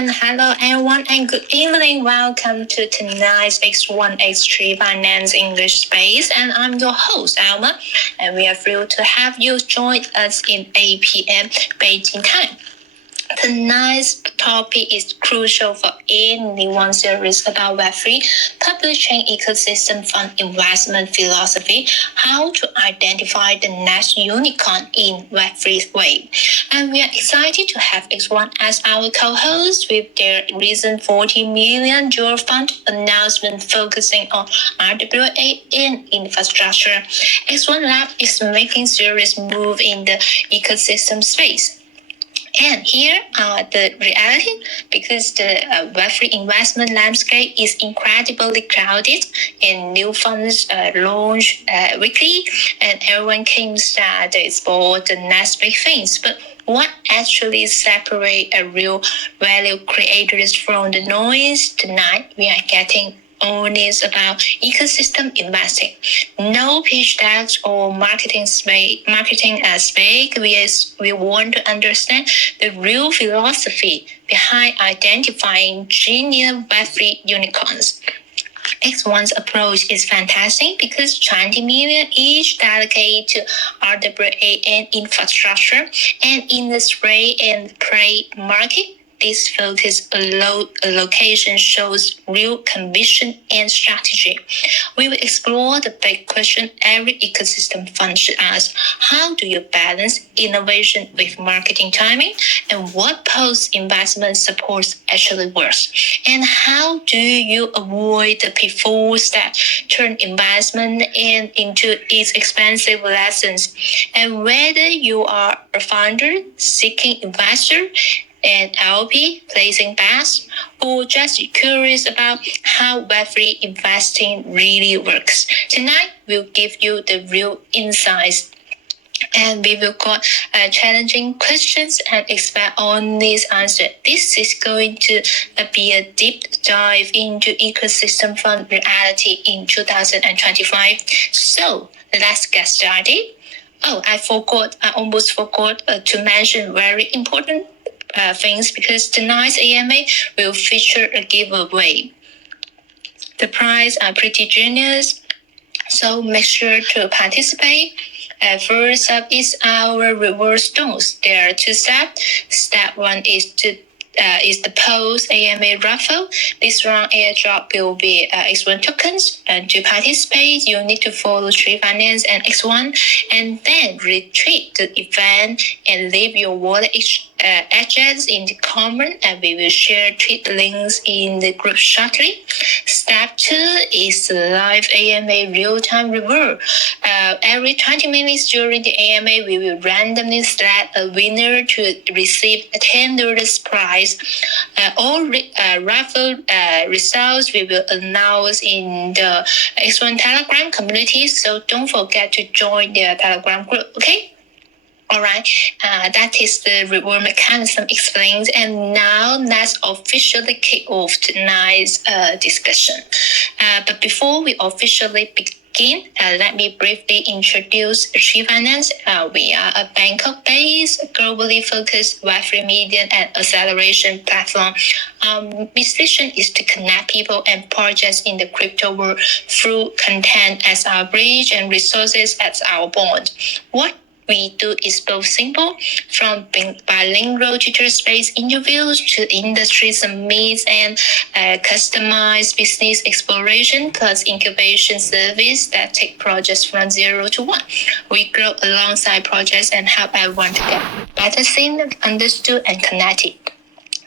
and hello everyone and good evening. Welcome to tonight's X1 X3 Finance English Space, and I'm your host Alma, and we are thrilled to have you join us in 8 p.m. Beijing time. Tonight's topic is crucial for anyone serious about Web3, publishing ecosystem fund investment philosophy, how to identify the next unicorn in Web3 wave. And we are excited to have X1 as our co-host with their recent $40 million fund announcement focusing on RWA and infrastructure. X1 Lab is making serious move in the ecosystem space. And here are the reality, because the Web3 investment landscape is incredibly crowded and new funds launch weekly, and everyone claims that it's for the next big things. But what actually separates a real value creators from the noise? Tonight, we are getting honest about ecosystem investing. No pitch decks or marketing speak. We want to understand the real philosophy behind identifying genuine Web3 unicorns. X1's approach is fantastic because 20 million each dedicated to RWA and infrastructure, and in the spray and pray market, this focus allocation shows real conviction and strategy. We will explore the big question every ecosystem fund should ask: how do you balance innovation with marketing timing, and what post-investment support actually works? And how do you avoid the pitfalls that turn investment into its expensive lessons? And whether you are a founder, seeking investor, and LP placing bets, or just curious about how Web3 investing really works, tonight we'll give you the real insights. And we will got challenging questions and expect on these answers. This is going to be a deep dive into ecosystem fund reality in 2025. So let's get started. I almost forgot to mention very important things, because tonight's AMA will feature a giveaway. The prize are pretty generous, so make sure to participate. First up is our reward stones. There are two steps. Step one is the post AMA raffle. This round airdrop will be X1 tokens. And to participate, you need to follow Tree Finance and X1, and then retweet the event and leave your wallet address in the comment, and we will share tweet links in the group shortly. Step 2 is the live AMA real-time reward. Every 20 minutes during the AMA, we will randomly select a winner to receive a $10 prize. All raffle results we will announce in the X1 Telegram community, so don't forget to join the Telegram group, okay? Alright, that is the reward mechanism explained, and now let's officially kick off tonight's discussion. But before we officially begin, let me briefly introduce Tree Finance. We are a Bangkok-based, globally focused Web3 media and acceleration platform. Mission is to connect people and projects in the crypto world through content as our bridge and resources as our bond. What we do is both simple, from bilingual tutor space interviews to industry summits and customized business exploration, plus incubation service that take projects from 0 to 1. We grow alongside projects and help everyone to get better seen, understood, and connected.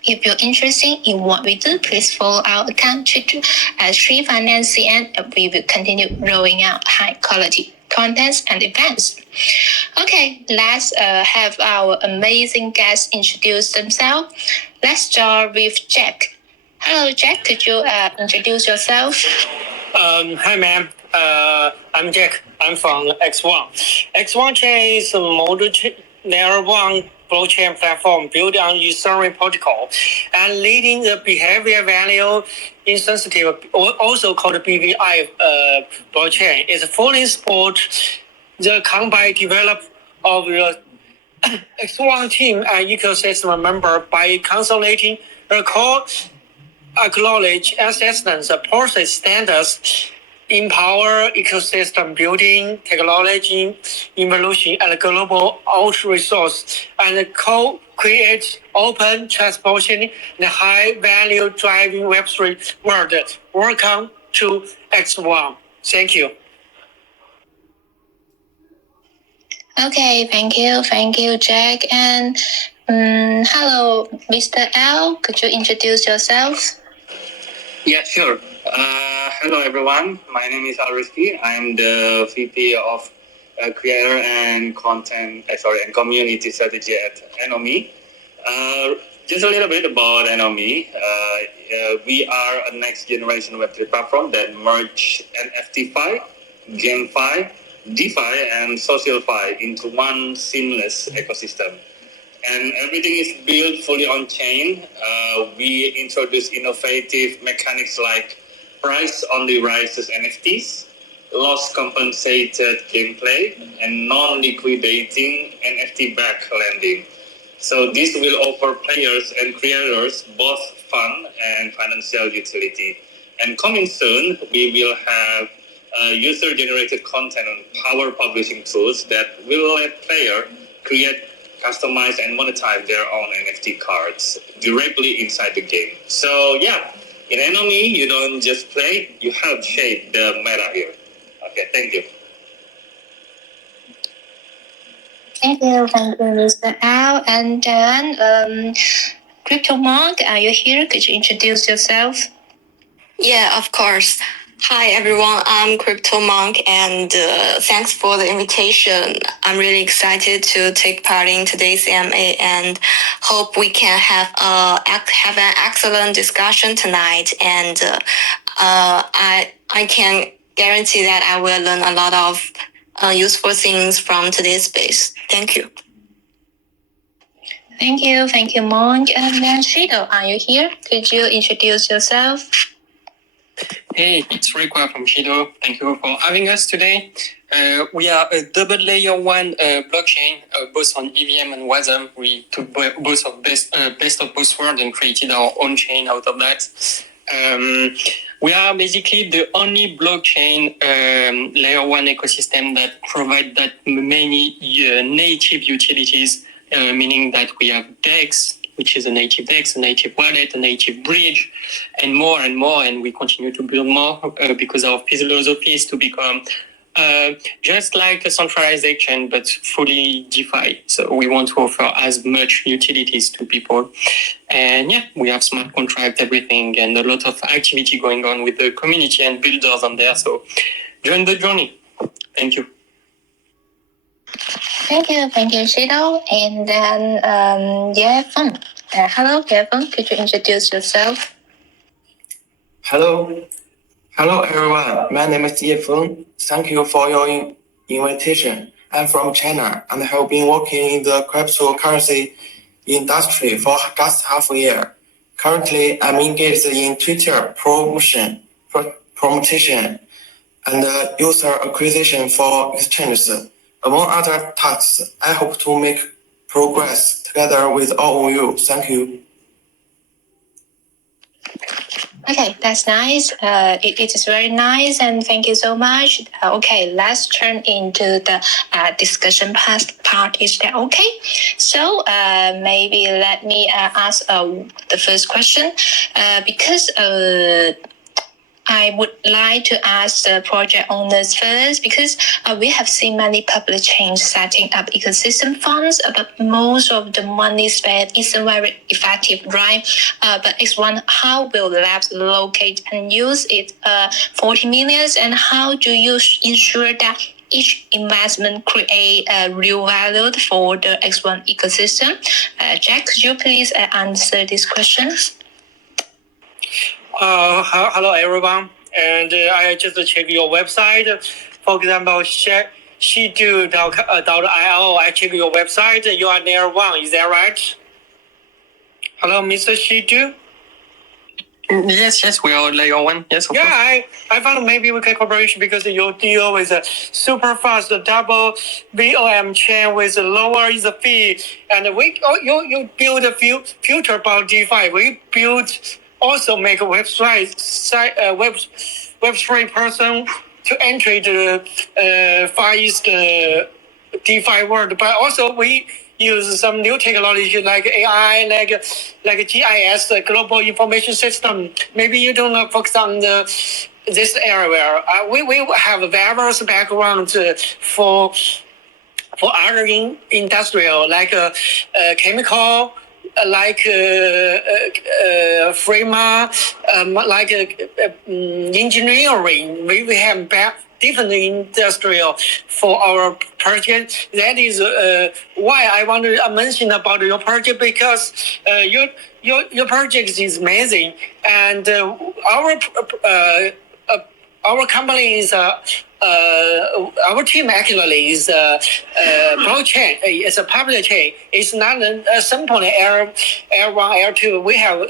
If you're interested in what we do, please follow our account at Tree Finance CN, and we will continue rolling out high quality contents and events. Okay, let's have our amazing guests introduce themselves. Let's start with Jack. Hello, Jack. Could you introduce yourself? Hi, ma'am. I'm Jack. I'm from X1. X1 Chain is a model layer 1 blockchain platform built on Ethereum protocol and leading the behavior value insensitive, also called BVI blockchain, is fully support the combined development of the X1 team and ecosystem member by consolidating acknowledge assistance process standards, empower ecosystem building, technology evolution, and global outresource, and co-create open, transparent, and high-value driving Web3 world. Welcome to X1. Thank you. Okay, thank you, Jack. And hello, Mr. L. Could you introduce yourself? Yeah, sure. Hello, everyone. My name is Ariski. I'm the VP of Creator and Content, and Community Strategy at NOME. Just a little bit about NOME. We are a next generation Web3 platform that merge NFTFi, GameFi, DeFi, and SocialFi into one seamless ecosystem. And everything is built fully on chain. We introduce innovative mechanics like price only rises NFTs, loss compensated gameplay, and non-liquidating NFT back lending. So this will offer players and creators both fun and financial utility. And coming soon, we will have user-generated content and power publishing tools that will let players create, customize, and monetize their own NFT cards directly inside the game. So yeah, in NOME, you don't just play, you help shape the meta here. Okay, thank you. Thank you, Mr. Al. And then, Crypto Monk, are you here? Could you introduce yourself? Yeah, of course. Hi, everyone. I'm Crypto Monk, and thanks for the invitation. I'm really excited to take part in today's AMA and hope we can have an excellent discussion tonight. And I can guarantee that I will learn a lot of useful things from today's space. Thank you. Thank you, Monk. And then Shido, are you here? Could you introduce yourself? Hey, it's Requa from Shido. Thank you for having us today. We are a double layer one blockchain, both on EVM and WASM. We took both of best of both worlds and created our own chain out of that. We are basically the only blockchain layer one ecosystem that provide that many native utilities, meaning that we have DEX, which is a native DEX, a native wallet, a native bridge, and more, and we continue to build more because our philosophy is to become just like a centralized exchange, but fully DeFi. So we want to offer as much utilities to people. And yeah, we have smart contract, everything, and a lot of activity going on with the community and builders on there. So join the journey. Thank you. Thank you, Shido. And then, Yevon. Hello, Yevon. Could you introduce yourself? Hello, everyone. My name is Yefeng. Thank you for your invitation. I'm from China and have been working in the cryptocurrency industry for just half a year. Currently, I'm engaged in Twitter promotion and user acquisition for exchanges. Among other tasks, I hope to make progress together with all of you. Thank you. Okay, that's nice. It is very nice, and thank you so much. Okay, let's turn into the discussion part. Is that okay? So maybe let me ask the first question because I would like to ask the project owners first because we have seen many public chains setting up ecosystem funds, but most of the money spent isn't very effective, right? But X1, how will labs locate and use it 40 million, and how do you ensure that each investment create real value for the X1 ecosystem? Jack, could you please answer these questions? Hello everyone, and I just checked your website. For example, shidu.io. I check your website. You are near one. Is that right? Hello, Mr. Shidu. Yes, we are layer 1. Yes, of Yeah, course. I found maybe we can cooperation because you deal with a super fast double VOM chain with lower is the fee, and you build a few future about DeFi. We build also make a website Web3 person to enter the Far East DeFi world, but also we use some new technology like AI, like GIS, Global Information System. Maybe you don't focus on this area. We have various backgrounds for other industrial like chemical. Like Frema, like engineering, we have different industrial for our project. That is why I want to mention about your project, because your project is amazing, and our company is our team actually is blockchain. It's a public chain. It's not a simple L1, L2.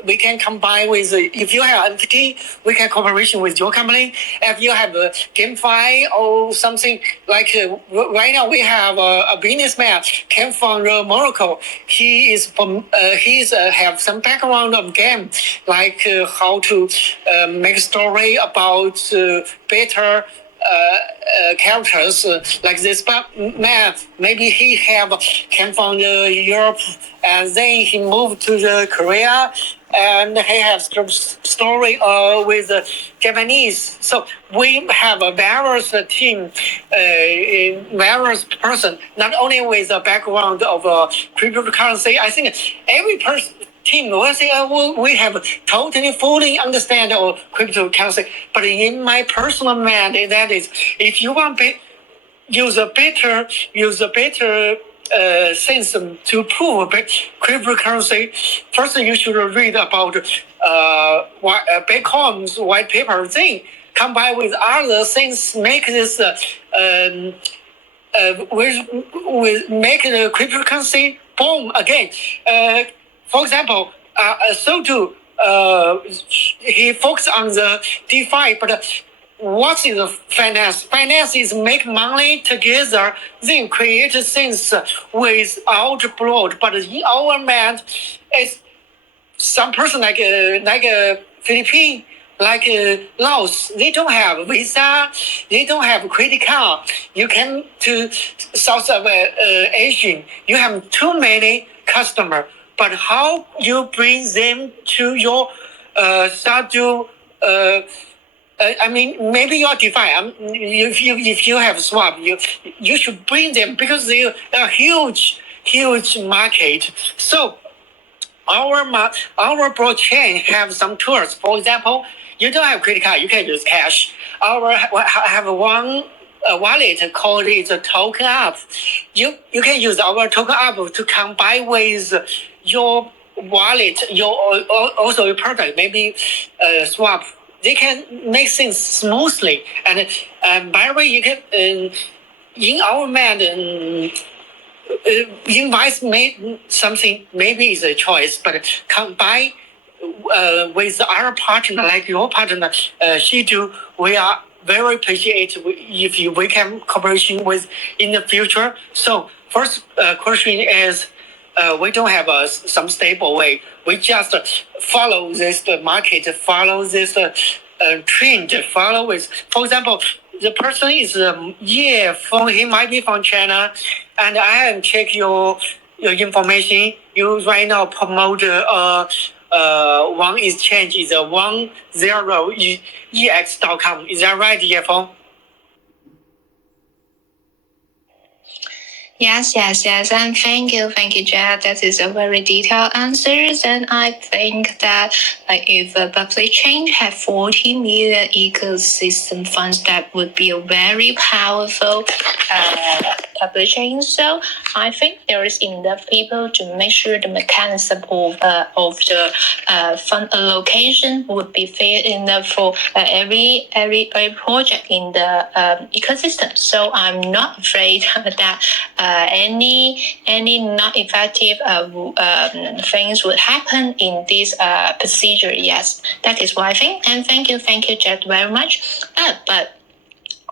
We can combine with if you have entity, we can cooperation with your company. If you have a GameFi or something like right now we have a businessman came from Morocco. He is from have some background of game like how to make a story about better characters like this, but man, maybe he came from Europe and then he moved to the Korea and he has some story with Japanese. So we have a various team, various person, not only with a background of cryptocurrency. I think every person team will say, we have totally fully understand of cryptocurrency. But in my personal mind, that is, if you want to use a better system to prove cryptocurrency, first you should read about Bitcoin's white paper thing, combined with other things, make this make the cryptocurrency boom again. For example, Soto, he focused on the DeFi, but what is finance? Finance is make money together, then create things without blood. But in our mind, it's some person like Philippines, like Laos, they don't have visa, they don't have credit card. You come to South Asian, you have too many customers. But how you bring them to your start to I mean, maybe you're DeFi. If you have swap, you should bring them because they are a huge market. So our blockchain have some tools. For example, you don't have credit card, you can use cash. Have one wallet called it a token app. You can use our token app to combine with your wallet, also your product, maybe swap. They can make things smoothly. And by the way, you can in our mind. Invite something maybe is a choice, but combine with our partner like your partner, Shidu, we are very appreciate if we can cooperation with in the future. So first question is, we don't have some stable way. We just follow this market, follow this trend, follow with, for example, the person is he might be from China, and I have checked your information. You right now promote one exchange is 10EX.com. Is that right, EFO? Yes. And thank you, Jad. That is a very detailed answers. And I think that if a public chain had 40 million ecosystem funds, that would be a very powerful blockchain. So I think there is enough people to make sure the mechanism of the fund allocation would be fair enough for every project in the ecosystem. So I'm not afraid that any not effective things would happen in this procedure. Yes, that is what I think. And thank you, Jack, very much. But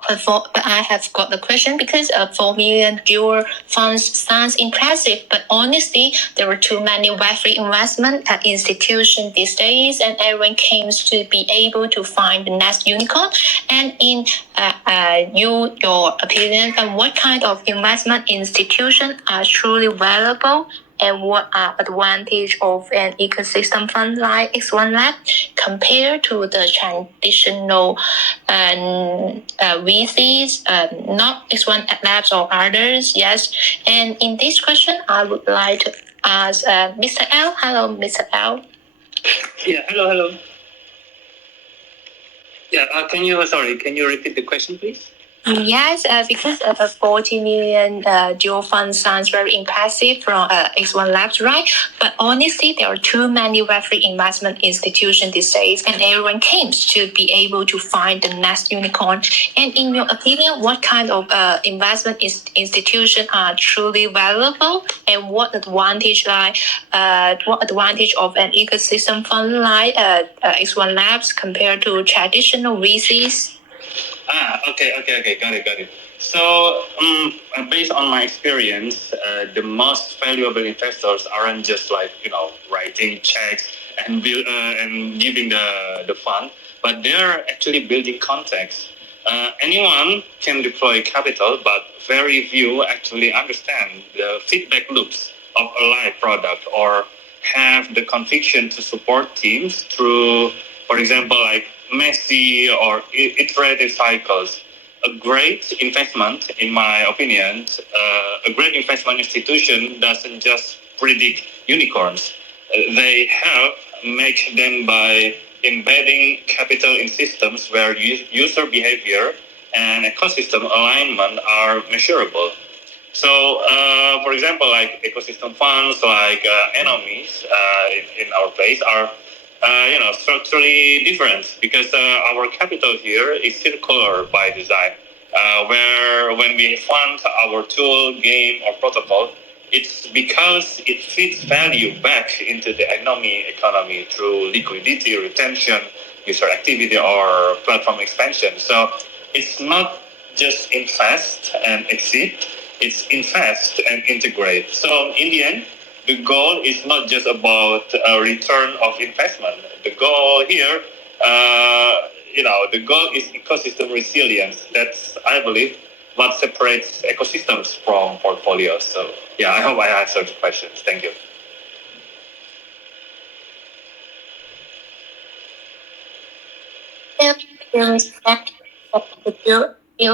I have got the question because a 4 million dual funds sounds impressive, but honestly, there are too many Web3 investment institutions these days, and everyone claims to be able to find the next unicorn. And in your opinion, and what kind of investment institutions are truly valuable? And what are advantage of an ecosystem fund like X1 Lab compared to the traditional VCs, not X1 Labs or others? Yes. And in this question, I would like to ask Mr. L. Hello, Mr. L. Yeah, hello. Yeah, can you repeat the question, please? Yes, because a 40 million dual fund sounds very impressive from X1 Labs, right? But honestly, there are too many Web3 investment institutions these days, and everyone claims to be able to find the next unicorn. And in your opinion, what kind of investment institutions are truly valuable, and what advantage of an ecosystem fund like X1 Labs compared to traditional VCs? Okay, got it. So, based on my experience, the most valuable investors aren't just like writing checks and giving the fund, but they're actually building context. Anyone can deploy capital, but very few actually understand the feedback loops of a live product or have the conviction to support teams through, for example, like messy or iterative cycles. A great investment, in my opinion, a great investment institution doesn't just predict unicorns. They help make them by embedding capital in systems where user behavior and ecosystem alignment are measurable. So, for example, like ecosystem funds like enemies in our place are structurally different because our capital here is circular by design. Where when we fund our tool, game, or protocol, it's because it feeds value back into the economy through liquidity, retention, user activity, or platform expansion. So it's not just invest and exit, it's invest and integrate. So in the end, the goal is not just about a return of investment. The goal here, the goal is ecosystem resilience. That's, I believe, what separates ecosystems from portfolios. So, yeah, I hope I answered the questions. Thank you.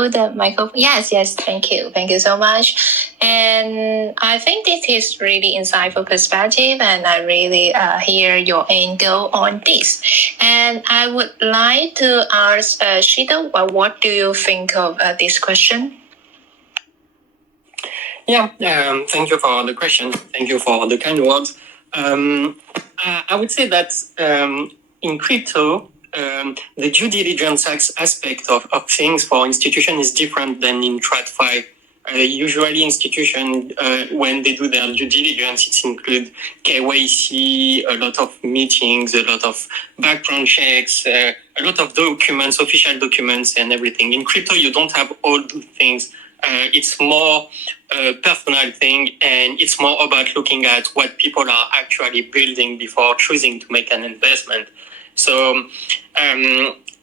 The microphone. Yes, thank you so much. And I think this is really insightful perspective, and I really hear your angle on this. And I would like to ask Shido, what do you think of this question? Yeah, thank you for the question. Thank you for the kind words. I would say that in crypto, the due diligence aspect of things for institution is different than in TradFi. Usually institutions, when they do their due diligence, it includes KYC, a lot of meetings, a lot of background checks, a lot of documents, official documents and everything. In crypto, you don't have all those things. It's more a personal thing, and it's more about looking at what people are actually building before choosing to make an investment. So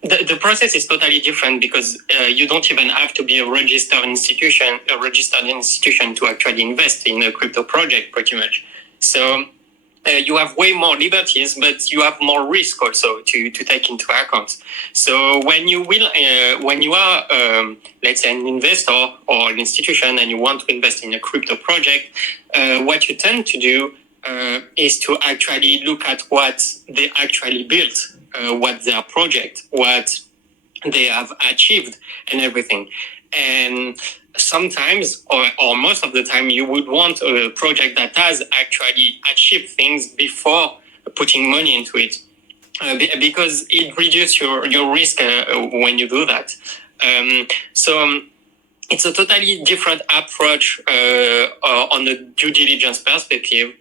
the process is totally different because you don't even have to be a registered institution to actually invest in a crypto project, pretty much. So you have way more liberties, but you have more risk also to take into account. So when you are, let's say, an investor or an institution and you want to invest in a crypto project, what you tend to do is to actually look at what they actually built, what their project, what they have achieved and everything. And sometimes, or most of the time, you would want a project that has actually achieved things before putting money into it, because it reduces your risk when you do that. So it's a totally different approach on the due diligence perspective.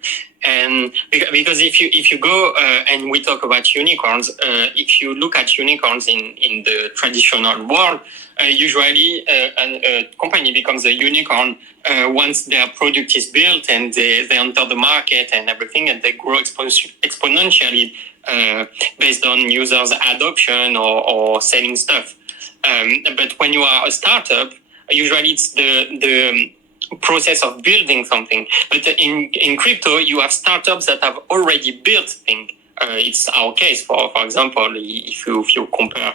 And because if you go and we talk about unicorns, if you look at unicorns in the traditional world, usually a company becomes a unicorn once their product is built and they enter the market and everything, and they grow exponentially based on users' adoption or selling stuff. But when you are a startup, usually it's the process of building something. But in crypto, you have startups that have already built things. It's our case, for example, if you compare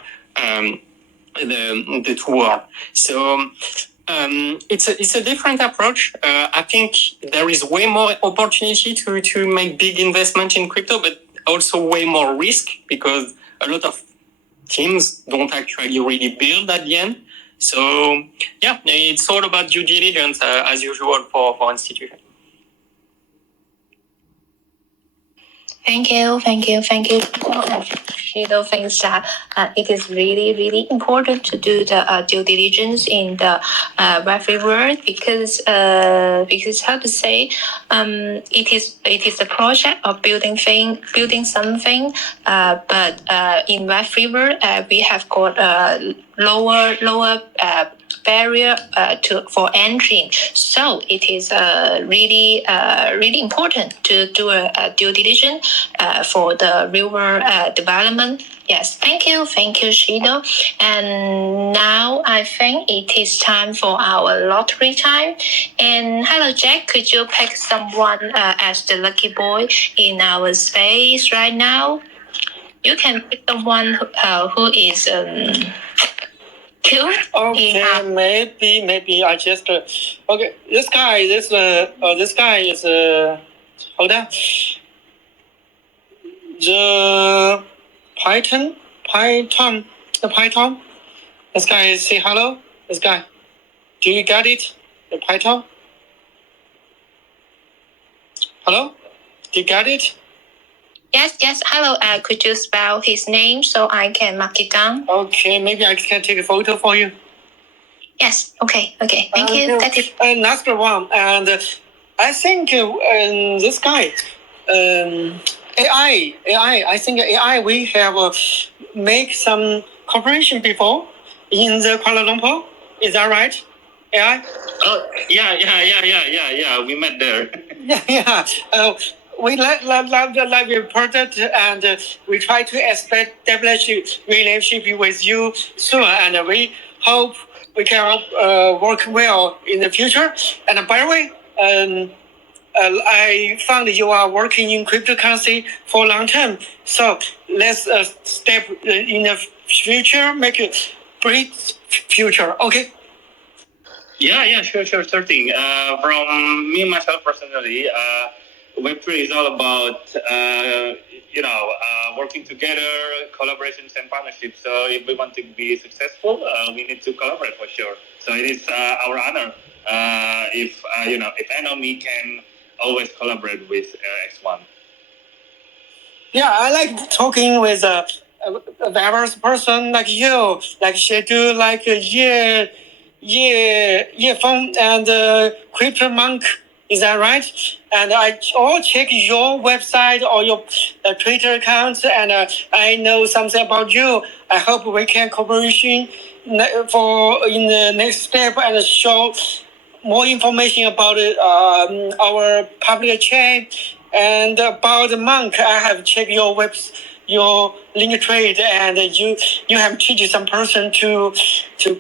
the two worlds. So it's a different approach. I think there is way more opportunity to make big investment in crypto, but also way more risk, because a lot of teams don't actually really build at the end. So yeah, it's all about due diligence as usual for institutions. Thank you. Shido thinks that it is really important to do the due diligence in the Web3 world, because how to say, it is a project of building something, but in Web3 world we have got lower barrier for entry. So it is really important to do a due diligence for the real world development. Yes, thank you, Shido. And now I think it is time for our lottery time. And hello, Jack, could you pick someone as the lucky boy in our space right now? You can pick the one who is cute. Okay, maybe I just okay. This guy is hold on. The Python. This guy say hello. This guy, do you get it? The Python. Hello, do you get it? Yes. Hello. Could you spell his name so I can mark it down? Okay, maybe I can take a photo for you. Yes. Okay. Thank you. That is. Next one, and I think this guy, AI. I think AI. We have make some cooperation before in the Kuala Lumpur. Is that right? AI. Oh yeah. We met there. Yeah. We like your product, and we try to establish relationship with you soon, and we hope we can work well in the future. And by the way, I found you are working in cryptocurrency for long term. So let's step in the future, make a great future. Okay. Yeah, sure thing. From me myself personally, Web3 is all about working together, collaborations and partnerships. So if we want to be successful, we need to collaborate for sure. So it is our honor if Anomi can always collaborate with X1. Yeah, I like talking with a diverse person like you, like Shedu, like Yefeng and Crypto Monk. Is that right? And I all check your website or your Twitter account, and I know something about you. I hope we can cooperation for in the next step and show more information about our public chain. And about the Monk, I have checked your your link trade, and you have teach some person to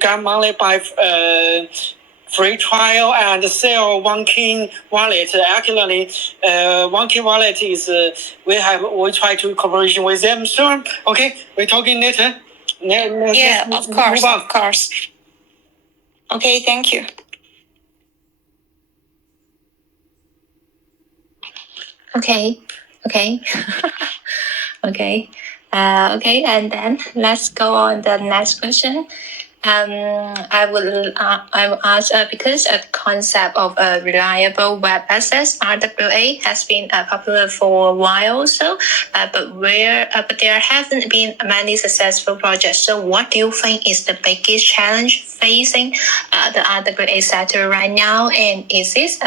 get money by free trial and sell OneKey wallet. Actually, OneKey wallet is we try to cooperation with them soon. Okay, we're talking later. Yeah, of course. Okay, thank you. Okay. Okay, and then let's go on the next question. I will ask because the concept of a reliable web access (RWA) has been popular for a while, but there haven't been many successful projects. So, what do you think is the biggest challenge facing the RWA sector right now? And is this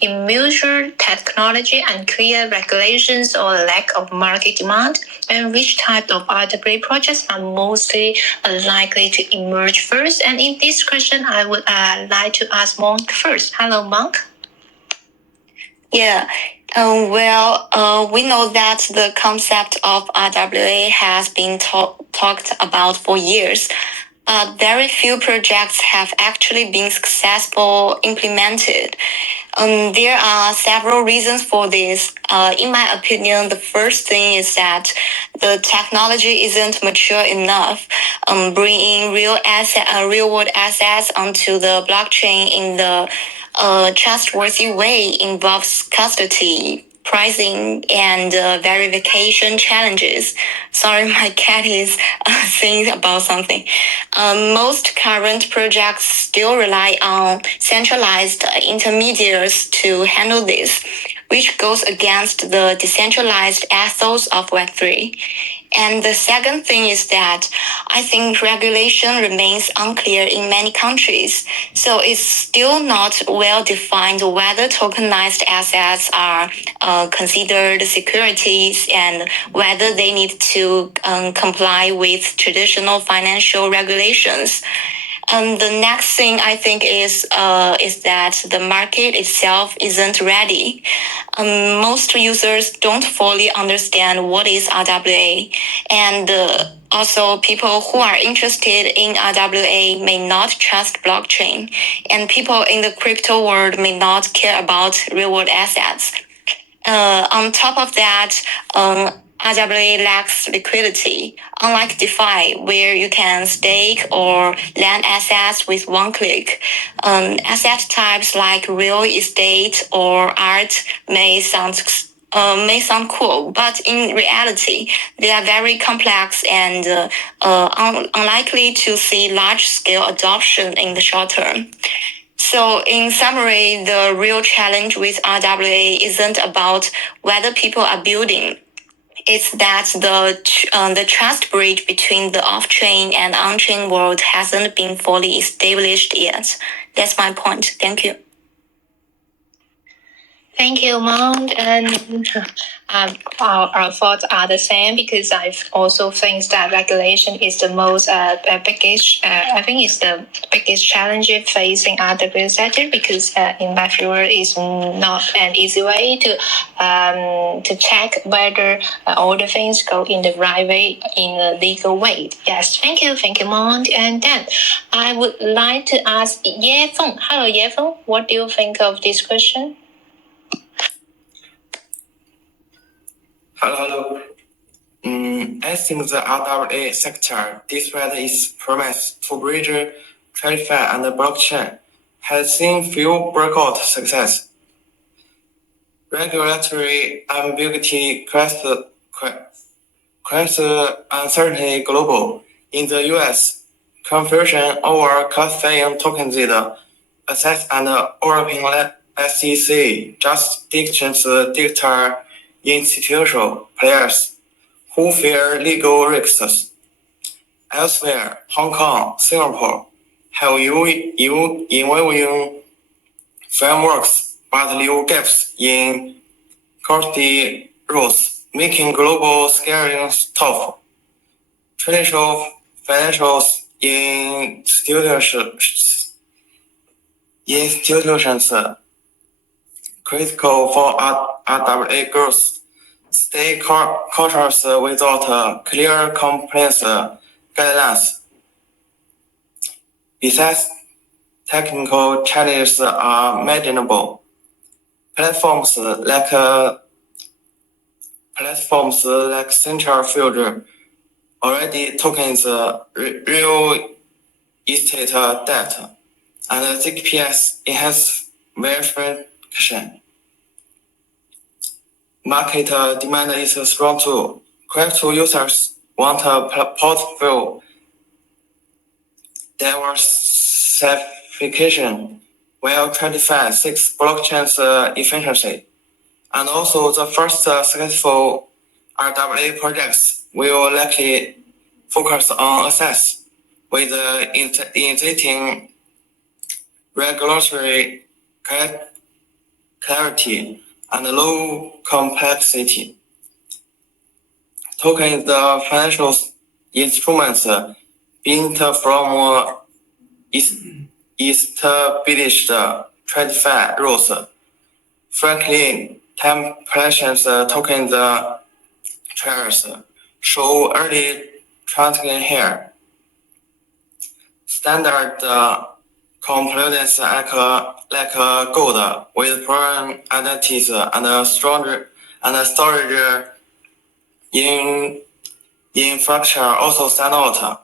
immature technology, unclear regulations, or lack of market demand? And which type of RWA projects are mostly likely to emerge first? And in this question, I would like to ask Monk first. Hello, Monk. Yeah. We know that the concept of RWA has been talked about for years. Very few projects have actually been successfully implemented. There are several reasons for this. In my opinion, the first thing is that the technology isn't mature enough. Bringing real world assets onto the blockchain in the trustworthy way involves custody, pricing, and verification challenges. Sorry, my cat is saying about something. Most current projects still rely on centralized intermediaries to handle this, which goes against the decentralized ethos of Web3. And the second thing is that I think regulation remains unclear in many countries. So it's still not well defined whether tokenized assets are considered securities and whether they need to comply with traditional financial regulations. The next thing I think is that the market itself isn't ready. Most users don't fully understand what is RWA, and also people who are interested in RWA may not trust blockchain, and people in the crypto world may not care about real-world assets. On top of that, RWA lacks liquidity. Unlike DeFi, where you can stake or lend assets with one click, asset types like real estate or art may sound cool, but in reality, they are very complex and unlikely to see large-scale adoption in the short term. So in summary, the real challenge with RWA isn't about whether people are building. It's that the trust bridge between the off-chain and on-chain world hasn't been fully established yet. That's my point. Thank you. Thank you, Mount. And our thoughts are the same because I also think that regulation is the most biggest. I think it's the biggest challenge facing RWA sector because in my view, it's not an easy way to check whether all the things go in the right way, in a legal way. Yes, thank you, Mount. And then I would like to ask Yefeng. Hello, Yefeng. What do you think of this question? Hello. I think the RWA sector, despite its promise to bridge TradFi and blockchain, has seen few breakout success. Regulatory ambiguity creates uncertainty global. In the US, confusion over classifying tokenized assets and European SEC jurisdictions dictate institutional players who fear legal risks. Elsewhere, Hong Kong, Singapore have evolving frameworks but leave gaps in custody rules, making global scaling tough. Traditional financial institutions critical for RWA growth stay cautious without clear compliance guidelines. Besides, technical challenges are manageable. Platforms like Central Future already tokens real estate debt, and ZKPS enhance verification. Market demand is strong too. Crypto users want a portfolio diversification will clarify 6 blockchains efficiency. And also the first successful RWA projects will likely focus on access with existing regulatory clarity and low complexity. Token is the financial instruments built from established TradFi rules. Frankly, templations token the trails show early transaction here. Standard compliance like gold with foreign identities and storage infrastructure also stand out.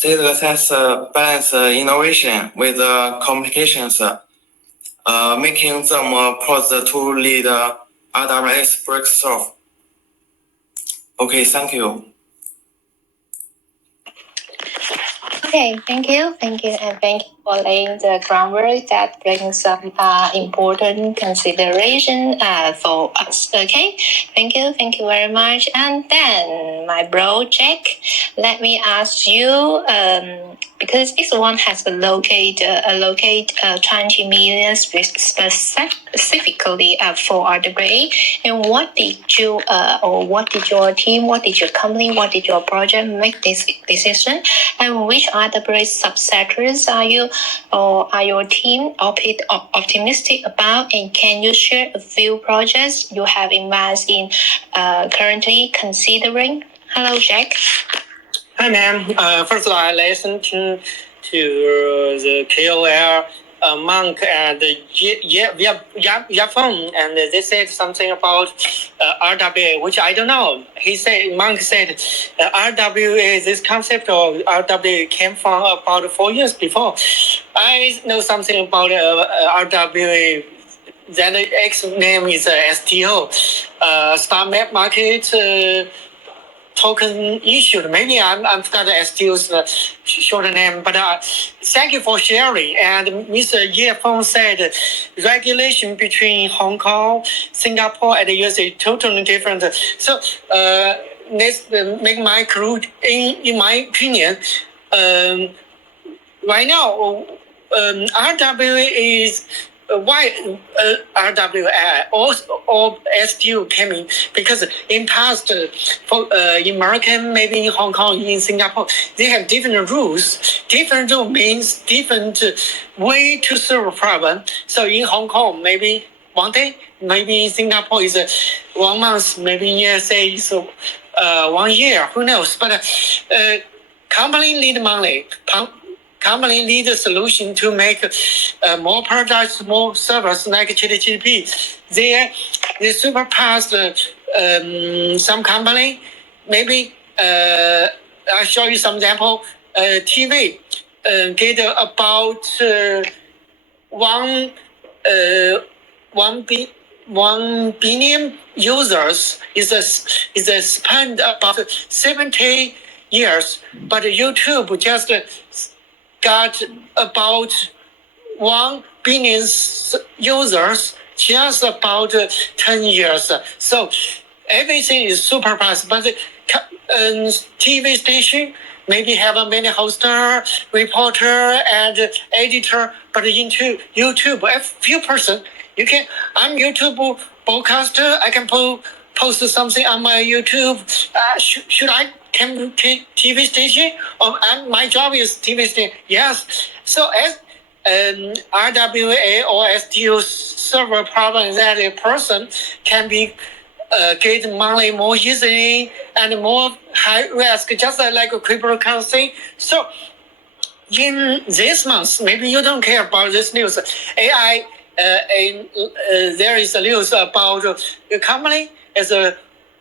These assets balance innovation with complications, making them poised to lead RWA's breakthrough. Okay, thank you. Okay, thank you, and thank you for laying the groundwork that brings some important consideration for us. Okay, thank you very much. And then, my bro Jack, let me ask you, because this one has allocate 20 million specifically for RWA, and what did you what did your team, what did your company, what did your project make this decision? And which RWA subsectors are you or are your team optimistic about? And can you share a few projects you have invested in currently considering? Hello, Jack. Hi, ma'am. First of all, I listened to the KOL Monk and Yafeng, and they said something about RWA, which I don't know. Monk said RWA, this concept of RWA came from about 4 years before. I know something about RWA. Then the X name is STO, Stock Market Token issued. Maybe I'm forgot the STO's short name, but thank you for sharing. And Mr. Ye Feng said regulation between Hong Kong, Singapore, and the US is totally different. So let's make my conclude. In my opinion, right now RWA is why RWA or STO came in, because in past for in American, maybe in Hong Kong, in Singapore, they have different rules. Different rule means different way to solve a problem. So in Hong Kong, maybe 1 day, maybe in Singapore is 1 month, maybe in USA is 1 year. Who knows? But company need money. Company need a solution to make more products, more servers like ChatGPT. They surpassed some company. Maybe I'll show you some example. TV get about 1 billion users is a spend about 70 years, but YouTube just got about 1 billion users just about 10 years. So everything is super fast, but TV station maybe have a many hoster, reporter, and editor, but into YouTube, a few person, I'm YouTube broadcaster, I can post something on my YouTube. Should I come to TV station? And my job is TV station. Yes. So as RWA or STO server problem that a person can be get money more easily and more high risk, just like a cryptocurrency. So in this month, maybe you don't care about this news. AI. There is a news about a company as a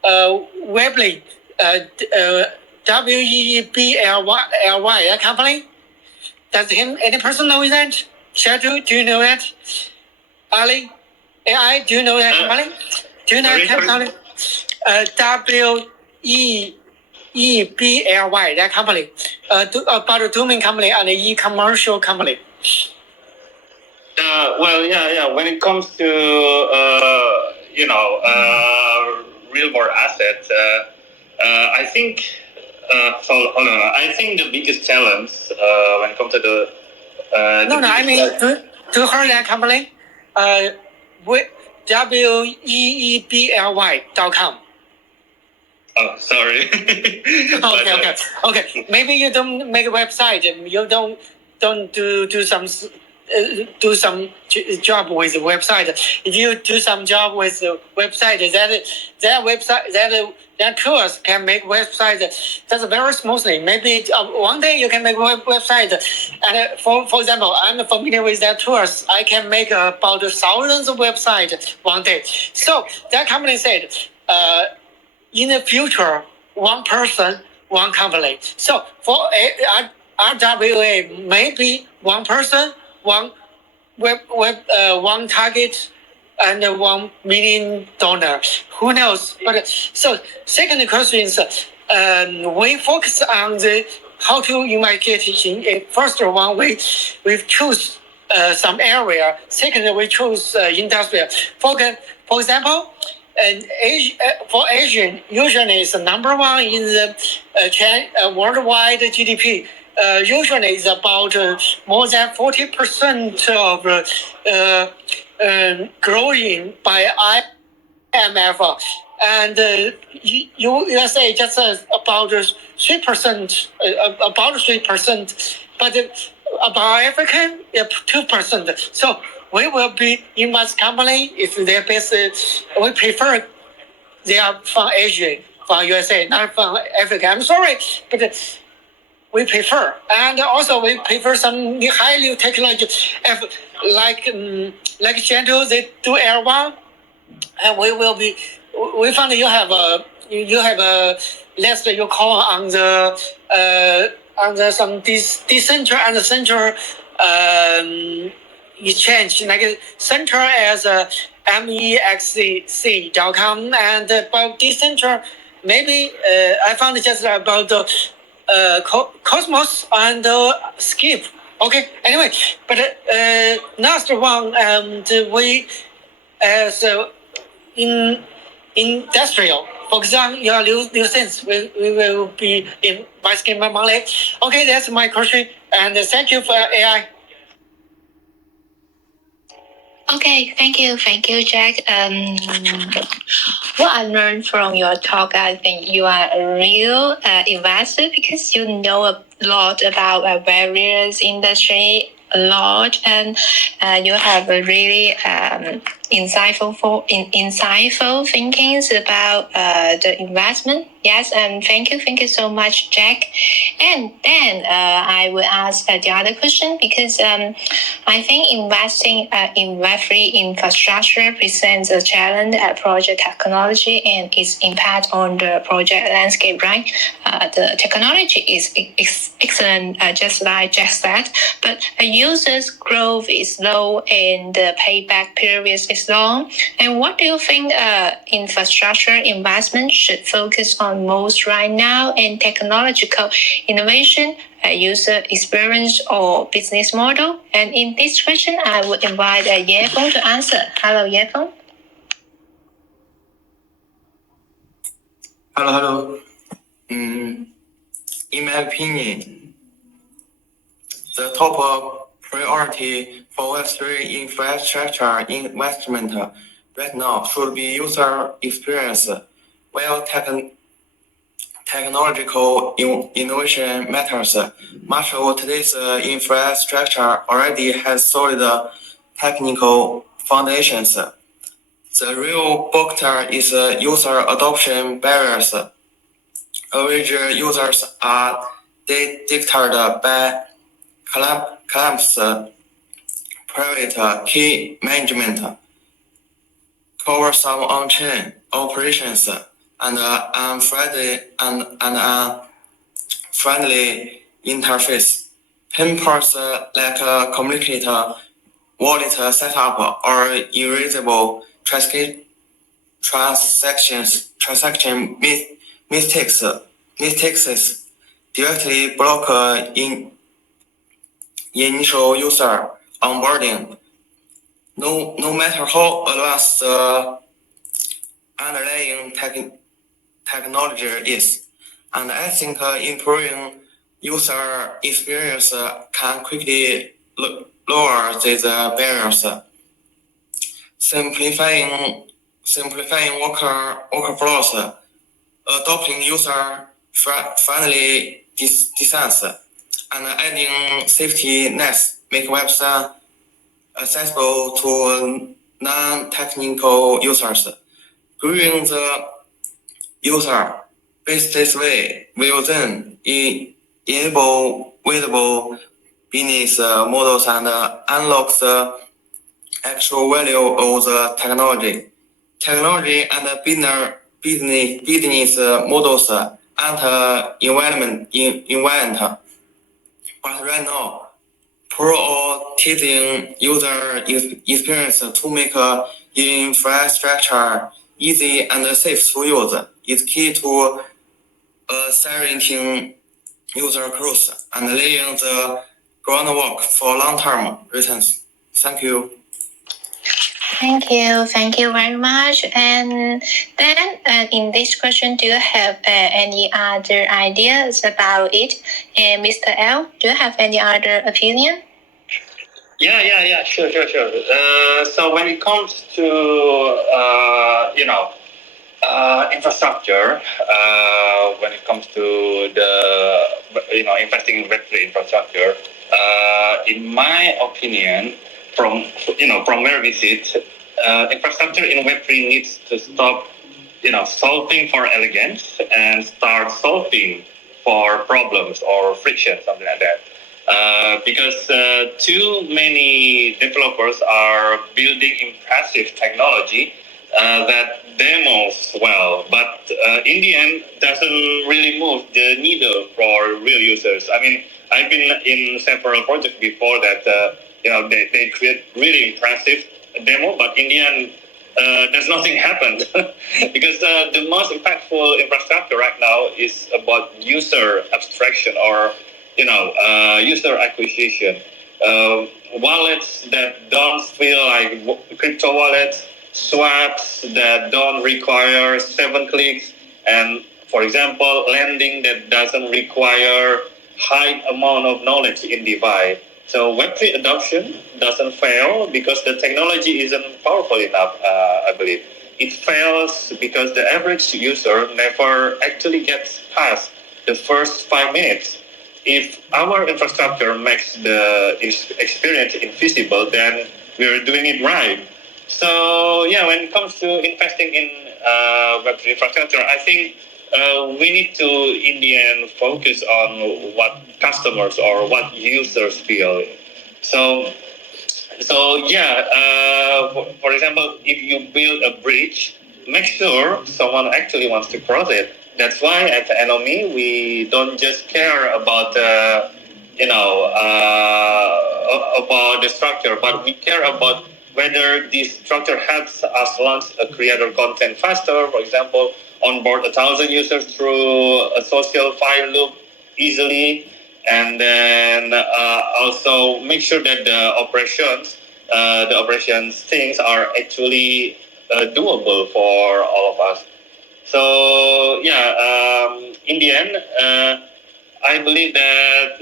Weebly, Weebly, a company. Does any person know that? Shadu, do you know that? Ali, AI, do you know that company? Do you know that company? EBLY, that company, about a domain company and an e-commercial company. When it comes to real world assets, I think. Hold on. I think the biggest challenge when it comes to the to her that company, weebly.com. Oh, sorry. Okay. Maybe you don't make a website. You don't do some job with the website. If you do some job with the website, that tools can make website that's very smoothly. Maybe one day you can make a website. And for example, I'm familiar with that tools. I can make about thousands of websites one day. So that company said, in the future, one person, one company. So for RWA, maybe one person, one one target, and $1 million. Who knows? But so second question is, we focus on the how to investigate in first one. We choose some area. Second, we choose industrial. For example. For Asian, usually is number one in the worldwide GDP. Usually is about more than 40% of growing by IMF, and USA just about 3%, but about African 2%. So we will be invest company if they're based. We prefer they are from Asia, from USA, not from Africa. I'm sorry, but we prefer, and also we prefer some highly technology, like Gentle, they do L1, and we will be. We found you have a list you call on the some decentral and central exchange, like central as MEXC.com, and about decentral maybe I found just about Cosmos and Skip. Okay, anyway, but last one, and we as in industrial. For example, your new sense, we will be investing my money. Okay, that's my question, and thank you for AI. Okay, thank you, Jack. What I learned from your talk, I think you are a real investor because you know a lot about various industry, a lot, and you have a really insightful thinkings about the investment. Yes, and thank you so much, Jack. And then I will ask the other question because I think investing in Web3 infrastructure presents a challenge at project technology and its impact on the project landscape, right? The technology is excellent, just like Jack said, but a user's growth is low and the payback period is long. And what do you think infrastructure investment should focus on most right now in technological innovation, user experience, or business model? And in this question, I would invite Yefeng to answer. Hello, Yefeng. Hello. In my opinion, the top priority for Web3 infrastructure investment right now should be user experience, while technological innovation matters. Much of today's infrastructure already has solid technical foundations. The real blocker is user adoption barriers. Average users are dictated by clumps, private key management, cumbersome on-chain operations, and unfriendly interface. Pain points like complicated wallet setup or erasable transaction mistakes mistakes directly block initial user onboarding. No matter how advanced the underlying technology is. And I think improving user experience can quickly lower these barriers. Simplifying workflows, adopting user-friendly designs, and adding safety nets make websites accessible to non-technical users. Growing the user base this way will then enable visible business models and unlock the actual value of the technology. Technology and business models aren't invent, but right now, prioritizing user experience to make infrastructure easy and safe to use is key to accelerating user growth and laying the groundwork for long-term returns. Thank you. Thank you very much. And then in this question, do you have any other ideas about it? And Mr. L, do you have any other opinion? Yeah, sure. So when it comes to infrastructure, when it comes to the investing in Web3 infrastructure, in my opinion, from where we sit, infrastructure in Web3 needs to stop solving for elegance and start solving for problems or friction, something like that. Because too many developers are building impressive technology that demos well, but in the end doesn't really move the needle for real users. I mean, I've been in several projects before that they create really impressive demo, but in the end there's nothing happened because the most impactful infrastructure right now is about user abstraction or user acquisition. Wallets that don't feel like crypto wallets, swaps that don't require 7 clicks, and for example, lending that doesn't require high amount of knowledge in DeFi. So Web3 adoption doesn't fail because the technology isn't powerful enough, I believe. It fails because the average user never actually gets past the first 5 minutes. If our infrastructure makes the experience invisible, then we're doing it right. So yeah, when it comes to investing in Web3 infrastructure, I think we need to, in the end, focus on what customers or what users feel. So yeah, for example, if you build a bridge, make sure someone actually wants to cross it. That's why at Enomi we don't just care about about the structure, but we care about whether this structure helps us launch a creator content faster. For example, onboard 1,000 users through a social file loop easily, and then also make sure that the operations things are actually doable for all of us. So yeah, in the end, I believe that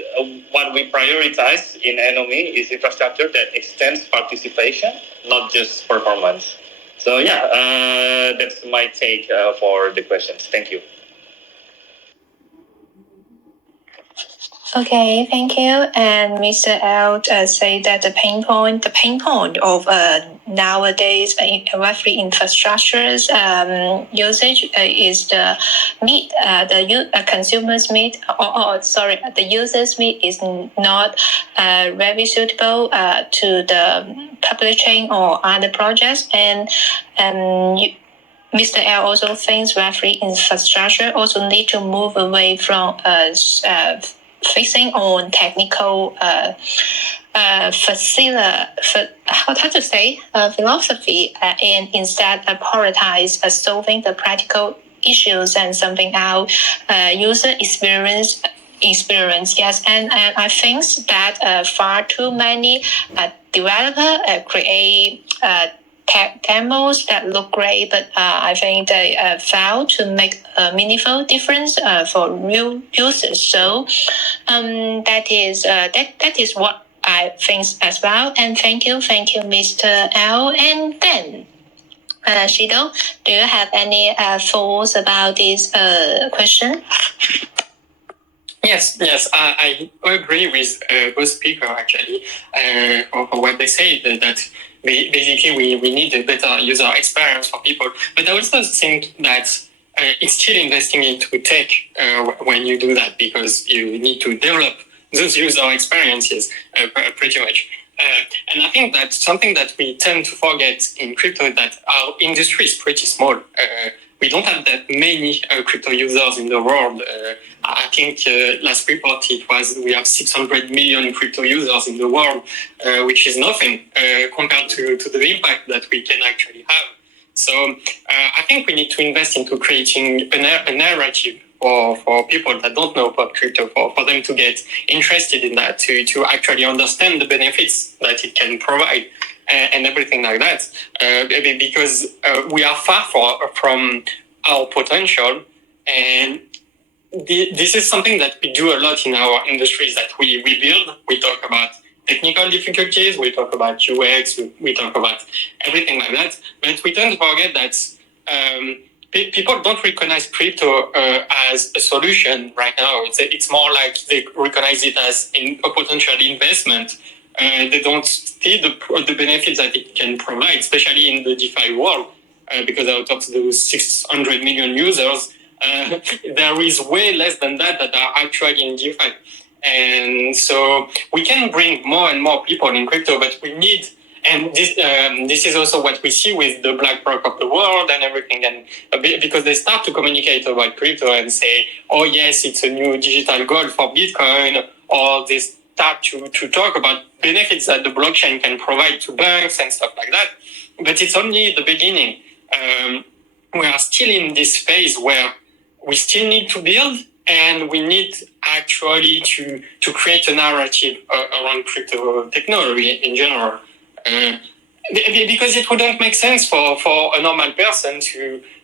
what we prioritize in Enomi is infrastructure that extends participation, not just performance. So yeah, that's my take for the questions. Thank you. Okay, thank you. And Mr. L say that the pain point of nowadays Web3 infrastructures usage is the meet the consumers meet the users meet is not very suitable to the public chain or other projects, and Mr. L also thinks Web3 infrastructure also need to move away from fixing on technical philosophy and instead prioritize solving the practical issues and something our user experience. Yes, and I think that far too many developers create demos that look great, but I think they fail to make a meaningful difference for real users. So that is what I think as well. And thank you, Mr. L. And then, Shido, do you have any thoughts about this question? Yes, I agree with both speakers actually for what they say, that basically we need a better user experience for people. But I also think that it's still investing into tech when you do that, because you need to develop those user experiences pretty much. And I think that's something that we tend to forget in crypto, that our industry is pretty small. We don't have that many crypto users in the world. I think last report it was we have 600 million crypto users in the world, which is nothing compared to the impact that we can actually have. So I think we need to invest into creating a narrative for people that don't know about crypto, for them to get interested in that, to actually understand the benefits that it can provide and everything like that. Because we are far from our potential, and this is something that we do a lot in our industries, that we build. We talk about technical difficulties, we talk about UX, we talk about everything like that, but we tend to forget that people don't recognize crypto as a solution right now. It's more like they recognize it as a potential investment. They don't see the benefits that it can provide, especially in the DeFi world, because out of those 600 million users, there is way less than that are actually in DeFi. And so we can bring more and more people in crypto, but we need, and this is also what we see with the BlackRock of the world and everything, and because they start to communicate about crypto and say, oh yes, it's a new digital gold for Bitcoin, or they start to talk about benefits that the blockchain can provide to banks and stuff like that. But it's only the beginning. We are still in this phase where we still need to build, and we need actually to create a narrative around crypto technology in general. Because it wouldn't make sense for a normal person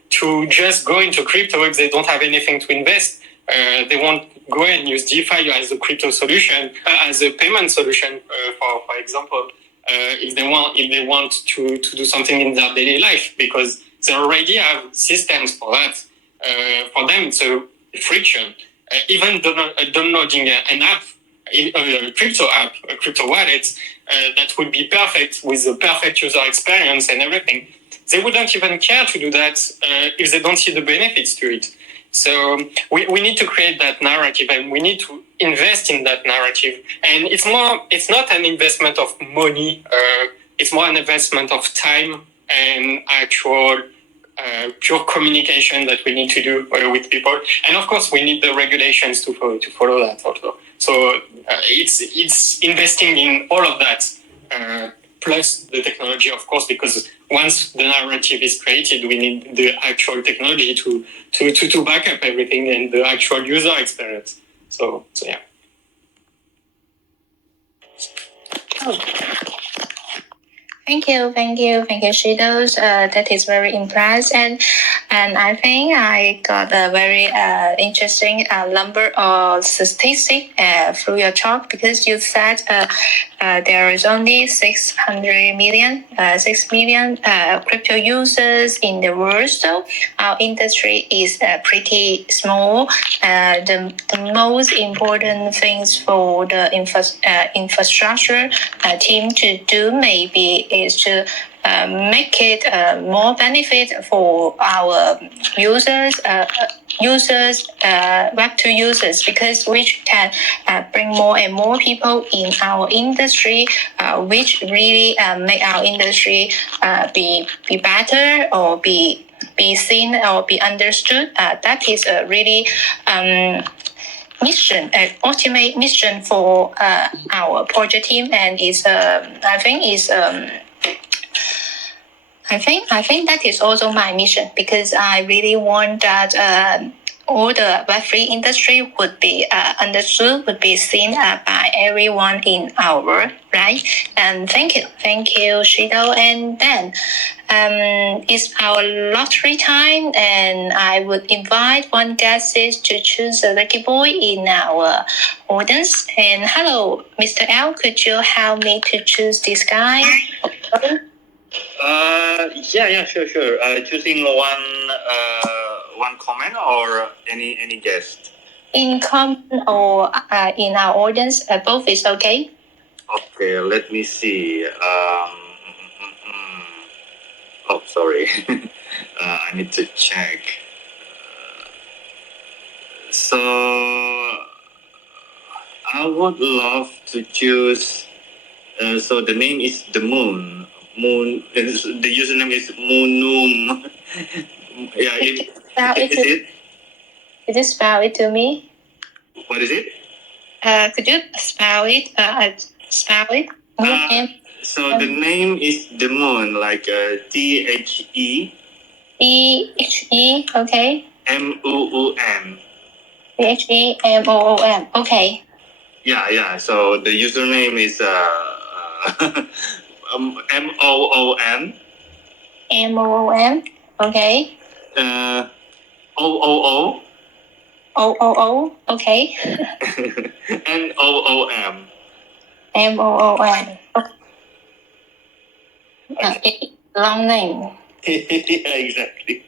to just go into crypto if they don't have anything to invest. They won't go and use DeFi as a crypto solution, as a payment solution, for example, if they want to do something in their daily life, because they already have systems for that. For them, it's a friction. Even downloading an app, a crypto app, a crypto wallet, that would be perfect with the perfect user experience and everything. They wouldn't even care to do that if they don't see the benefits to it. So we need to create that narrative, and we need to invest in that narrative. And it's not an investment of money. It's more an investment of time and actual pure communication that we need to do with people. And of course, we need the regulations to follow that also. So it's investing in all of that, plus the technology, of course, because once the narrative is created, we need the actual technology to back up everything and the actual user experience. So yeah. Thank you, Shidos. That is very impressive, and I think I got a very interesting number of statistics through your talk, because you said there is only 6 million crypto users in the world. So our industry is pretty small. The most important things for the infrastructure team to do maybe is to make it more benefit for our users, Web2 users, because which can bring more and more people in our industry, which really make our industry be better, or be seen, or be understood. That is a really mission, ultimate mission for our project team, and is I think is I think that is also my mission, because I really want that all the Web3 industry would be understood, would be seen by everyone in our world, right? And thank you, Shido. And then it's our lottery time, and I would invite one guest to choose a lucky boy in our audience. And hello, Mr. L, could you help me to choose this guy? Yeah, sure. Choosing one comment or any guest. In comment or in our audience, both is okay. Okay, let me see. Oh, sorry. I need to check. So I would love to choose. So the name is the Moon. The username is Moonum. Yeah, is it? Could you spell it to me? What is it? Could you spell it? So the name is the Moon, like THE. THE. Okay. MOON. THEMOOM. Okay. Yeah. So the username is MOON. MOOM. Okay. OOO. OOO. Okay. NOOM. MOOM. Okay. Long name. Yeah, exactly.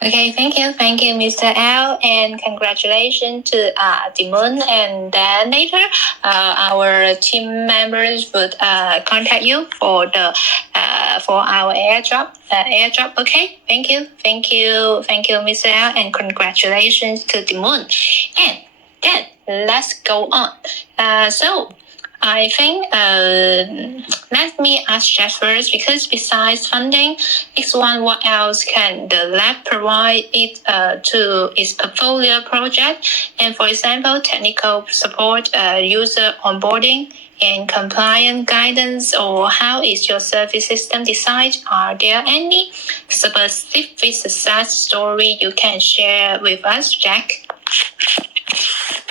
Okay, thank you, Mr. L, and congratulations to Dimon. And then later, our team members would contact you for the for our airdrop. Okay, thank you, Mr. L, and congratulations to Dimon. And then let's go on. So I think let me ask Jeff first, because besides funding, X1, what else can the lab provide it to its portfolio project? And for example, technical support, user onboarding, and compliance guidance, or how is your service system designed? Are there any specific success story you can share with us, Jack?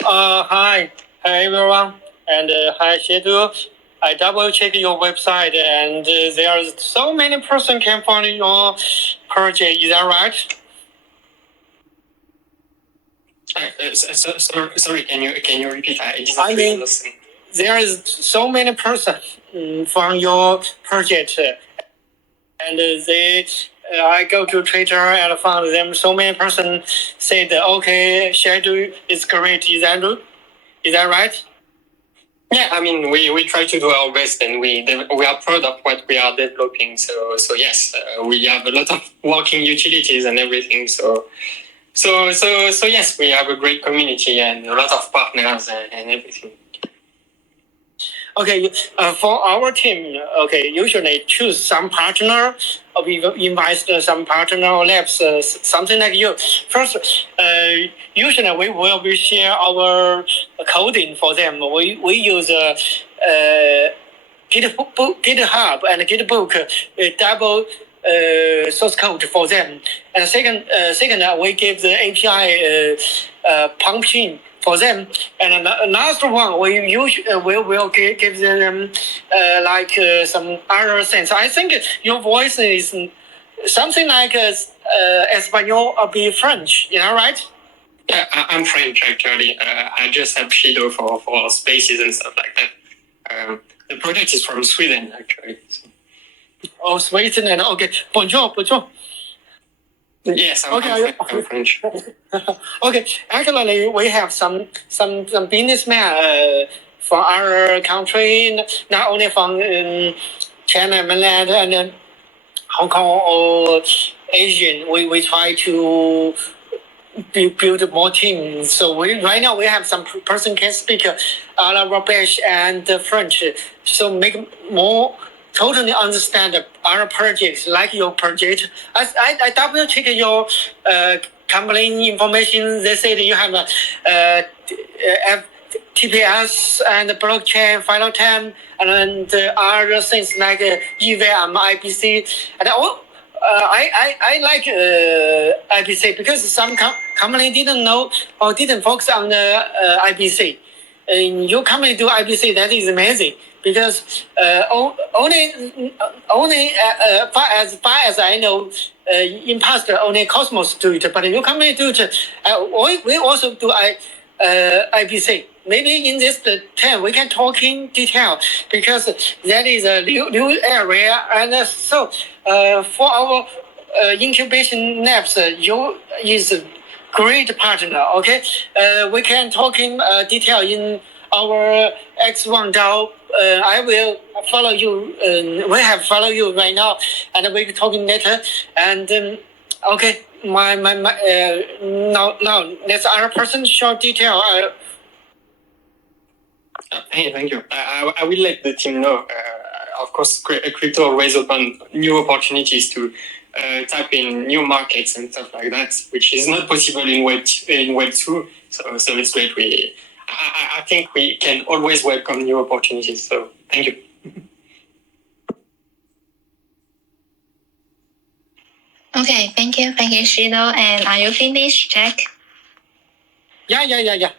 Hi everyone, and hi Shedu. I double check your website, and there are so many person can find your project. Is that right? Sorry, can you repeat? I mean, there is so many person from your project, and I go to Twitter and found them. So many person said, "Okay, Shedu is great." Is that right? Yeah, I mean, we try to do our best, and we are proud of what we are developing. So yes, we have a lot of working utilities and everything. So yes, we have a great community and a lot of partners and everything. Okay, for our team, usually choose some partner. We invite some partner or labs, something like you. First, usually we will share our coding for them. We use GitHub and Gitbook double source code for them. And second, we give the API pumping for them. And last one, we will give them some other things. I think your voice is something like Espanol or be French. You know, right? Yeah, I'm French actually. I just have Shido for spaces and stuff like that. The project is from Sweden actually. Oh, Sweden. Okay. Bonjour. Yes, I'm French. Okay, actually, we have some businessmen from our country, not only from China, mainland, and Hong Kong or Asian. We try to build more teams. So right now we have some person can speak Arabic and French. So make more totally understand our projects, like your project. I double check your company information. They said you have TPS and blockchain, final time, and other things like EVM, IBC, and all. I like IBC because some company didn't know or didn't focus on the IBC. Your company do IBC, that is amazing because only far as I know, in past only Cosmos do it, but your company do it. We also do IBC. Maybe in this term we can talk in detail because that is a new area, and so for our incubation labs, you is a great partner. Okay, we can talk in detail in our X1 DAO. I will follow you. We have follow you right now, and we talking later. And okay, now let's other person show detail. Thank you. I will let the team know. Of course, crypto always open new opportunities to tap in new markets and stuff like that, which is not possible in Web 2. So it's great. I think we can always welcome new opportunities. So thank you. Okay, thank you, Shido. And are you finished, Jack? Yeah.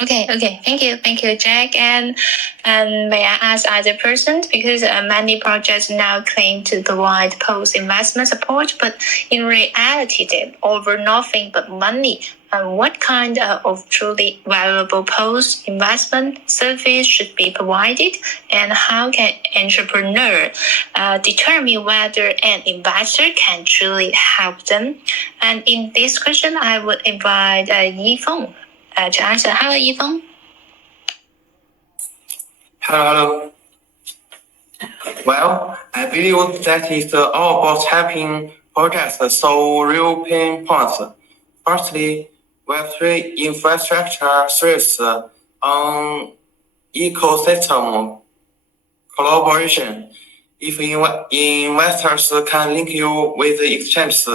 Okay. Thank you, Jack. And may I ask other persons, because many projects now claim to provide post-investment support, but in reality they offer nothing but money. What kind of truly valuable post-investment service should be provided, and how can entrepreneur determine whether an investor can truly help them? And in this question, I would invite Yifeng to answer. Hello, Yifeng. Hello. Well, I believe that is all about helping projects solve real pain points. Firstly, Web3 infrastructure thrives on ecosystem collaboration. If investors can link you with exchanges,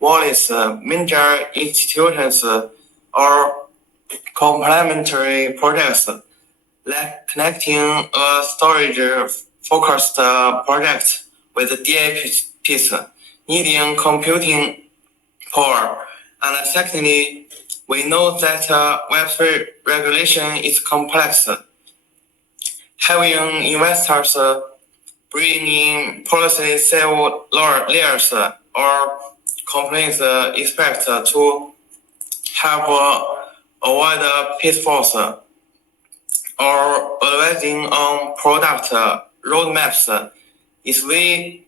wallets, major institutions, or complementary projects, like connecting a storage-focused project with DAPs needing computing power. And secondly, we know that Web3 regulation is complex. Having investors bring in policy civil layers or complaints expect to help avoid pitfalls or advising on product roadmaps is way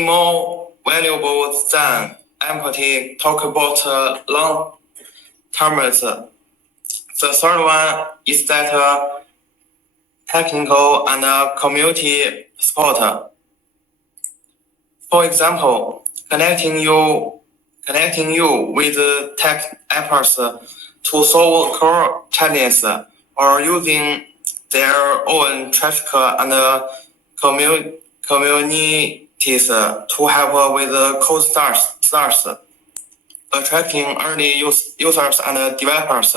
more valuable than empty talk about long terms. The third one is that technical and community support. For example, connecting you with tech experts to solve core challenges, or using their own traffic and communities to help with code starts, attracting early users and developers.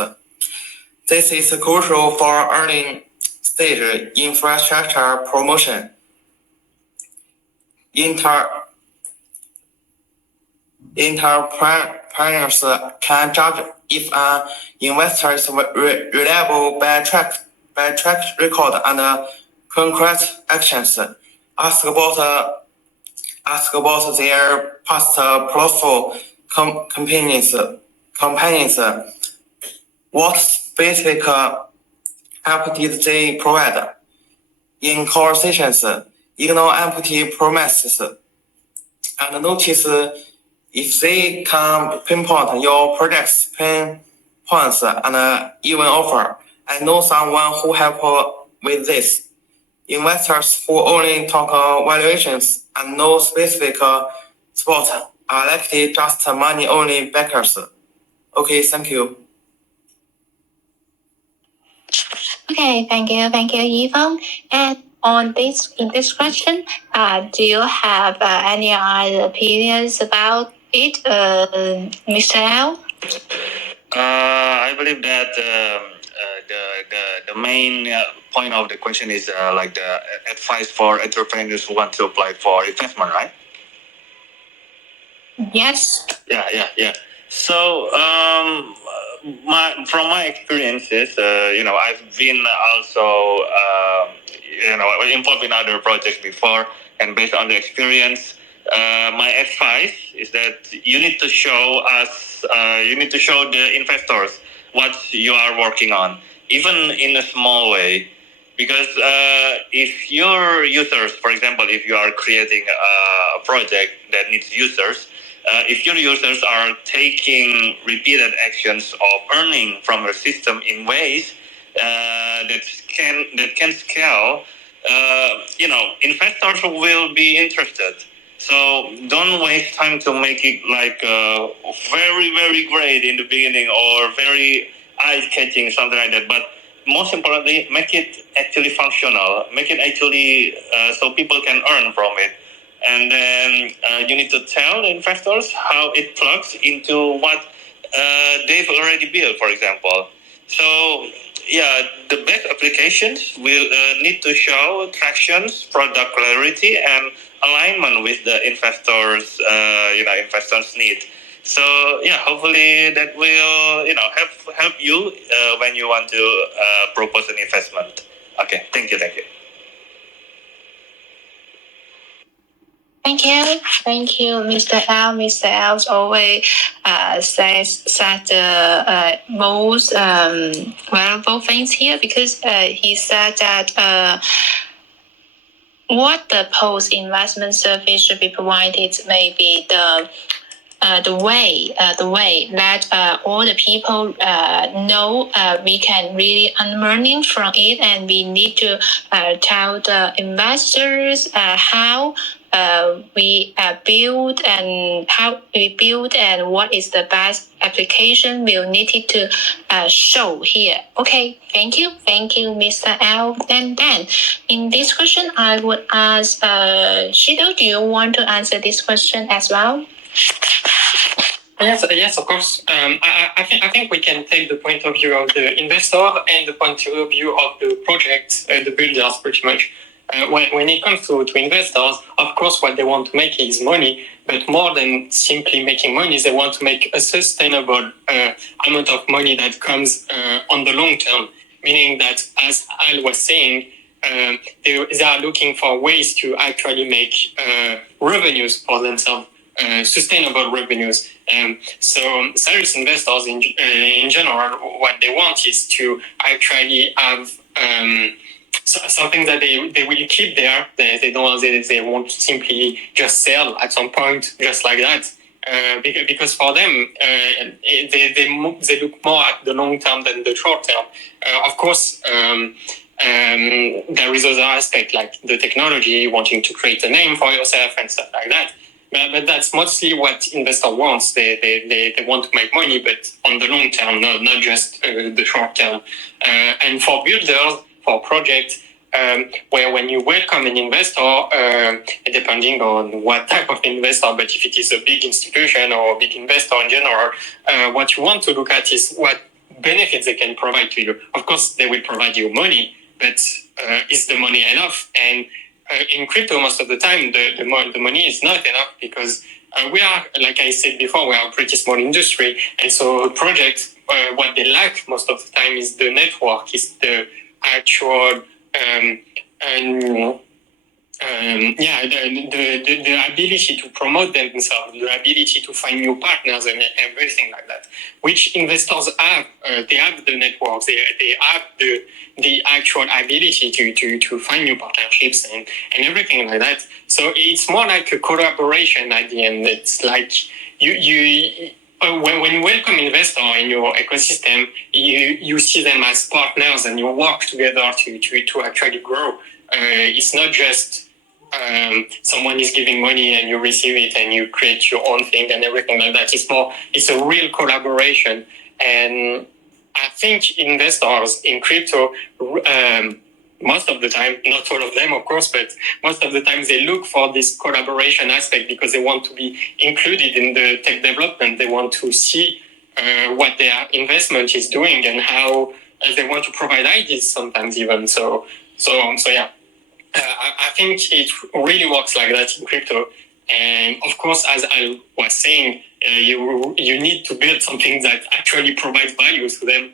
This is crucial for early stage infrastructure promotion. Entrepreneurs can judge if an investor is reliable by track record and concrete actions. Ask about their past profitable companies. What specific help did they provide? In conversations, ignore empty promises and notice if they can pinpoint your project's pain points and even offer. I know someone who help with this. Investors who only talk valuations and no specific support are likely just money-only backers. Okay, thank you. Okay, thank you, Yifeng. And in this question, do you have any other opinions about it, Mr. L? I believe that the main point of the question is like the advice for entrepreneurs who want to apply for investment, right? Yes. Yeah. So, from my experiences, I've been also, involved in other projects before, and based on the experience, my advice is that you need to show the investors what you are working on, even in a small way. Because if your users, for example, if you are creating a project that needs users, if your users are taking repeated actions of earning from your system in ways that can scale, investors will be interested. So don't waste time to make it like very, very great in the beginning or very eye-catching, something like that. But most importantly, make it actually functional. Make it actually so people can earn from it. And then you need to tell the investors how it plugs into what they've already built, for example. So, yeah, the best applications will need to show tractions, product clarity, and alignment with the investors' need. So, yeah, hopefully that will help you when you want to propose an investment. Okay, thank you. Thank you, Mr. L. Mr. L always says the most valuable things here because he said that what the post-investment service should be provided may be the way that all the people know we can really earn money from it, and we need to tell the investors how we build and what is the best application we'll need it to show here. Okay, thank you, Mr. L. And then in this question, I would ask Shido, do you want to answer this question as well? Yes, of course. I think we can take the point of view of the investor and the point of view of the project, the builders, pretty much. When it comes to investors, of course, what they want to make is money, but more than simply making money, they want to make a sustainable amount of money that comes on the long term. Meaning that, as Al was saying, they are looking for ways to actually make revenues for themselves. Sustainable revenues. So serious investors in general, what they want is to actually have something that they will keep there. They won't simply just sell at some point just like that. Because for them, they look more at the long term than the short term. Of course, there is other aspect like the technology, wanting to create a name for yourself and stuff like that. But that's mostly what investor wants. They want to make money, but on the long term, not just the short term. And for builders, for projects, where when you welcome an investor, depending on what type of investor, but if it is a big institution or a big investor in general, what you want to look at is what benefits they can provide to you. Of course, they will provide you money, but is the money enough? And in crypto, most of the time, the money is not enough because we are, like I said before, we are a pretty small industry. And so projects, what they lack most of the time is the network, is the actual, the ability to promote themselves, the ability to find new partners and everything like that, which investors have. They have the networks, they have the actual ability to find new partnerships and everything like that. So it's more like a collaboration at the end. It's like when you welcome investor in your ecosystem, you see them as partners and you work together to actually grow. It's not just someone is giving money and you receive it and you create your own thing and everything like that. It's a real collaboration. And I think investors in crypto, most of the time, not all of them, of course, but most of the time they look for this collaboration aspect because they want to be included in the tech development. They want to see what their investment is doing and how as they want to provide ideas sometimes even. So yeah. I think it really works like that in crypto. And of course, as I was saying, you need to build something that actually provides value to them,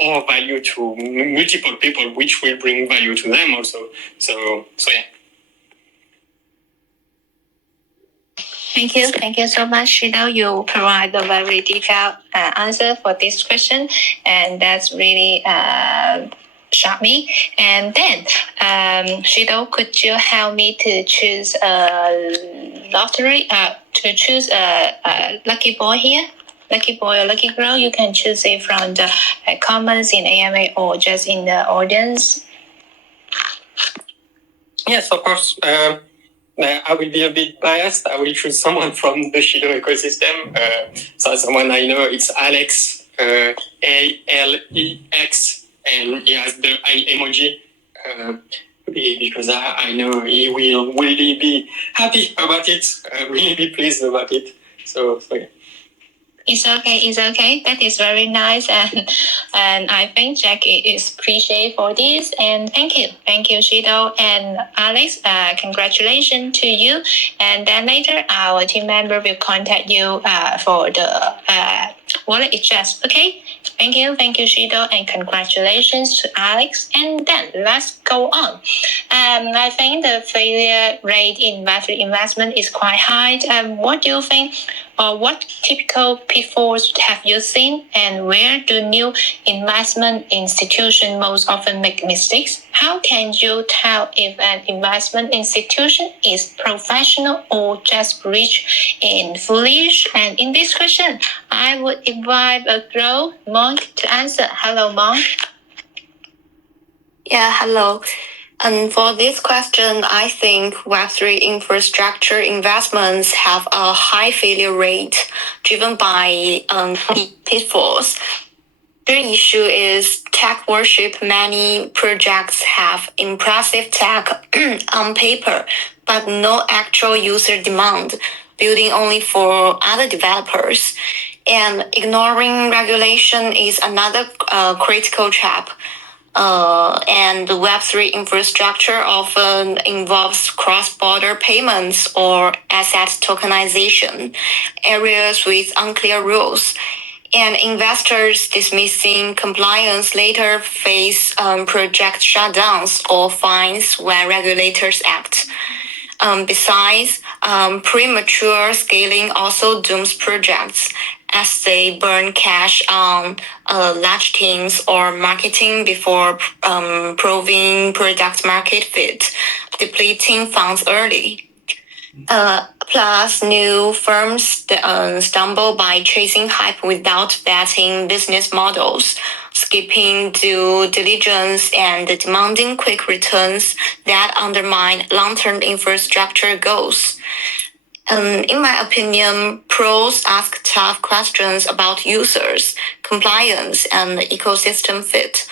or value to multiple people, which will bring value to them also. So yeah. Thank you so much, Shido. You provide a very detailed answer for this question, and that's really shocked me. And then, Shido, could you help me to choose a lottery? To choose a lucky boy here. Lucky boy or lucky girl, you can choose it from the comments in AMA or just in the audience. Yes, of course. I will be a bit biased. I will choose someone from the Shido ecosystem. So someone I know, it's Alex, ALEX, and he has the eye emoji. Because I know he will really be happy about it, really be pleased about it. So yeah. It's okay. That is very nice, and I think Jack is appreciated for this. And thank you, Shido and Alex. Congratulations to you. And then later, our team member will contact you for the wallet address. Okay. Thank you, Shido, and congratulations to Alex. And then let's go on. I think the failure rate in Web3 investment is quite high. What do you think? Or what typical pitfalls have you seen, and where do new investment institutions most often make mistakes? How can you tell if an investment institution is professional or just rich and foolish? And in this question, I would invite a girl, Monk, to answer. Hello, Monk. Yeah, hello. And for this question, I think Web3 infrastructure investments have a high failure rate driven by pitfalls. The issue is tech worship. Many projects have impressive tech on paper, but no actual user demand, building only for other developers. And ignoring regulation is another critical trap. And the Web3 infrastructure often involves cross-border payments or asset tokenization, areas with unclear rules. And investors dismissing compliance later face project shutdowns or fines when regulators act. Besides, premature scaling also dooms projects as they burn cash on large teams or marketing before proving product market fit, depleting funds early. Plus, new firms stumble by chasing hype without vetting business models, skipping due diligence, and demanding quick returns that undermine long-term infrastructure goals. In my opinion, pros ask tough questions about users, compliance, and ecosystem fit,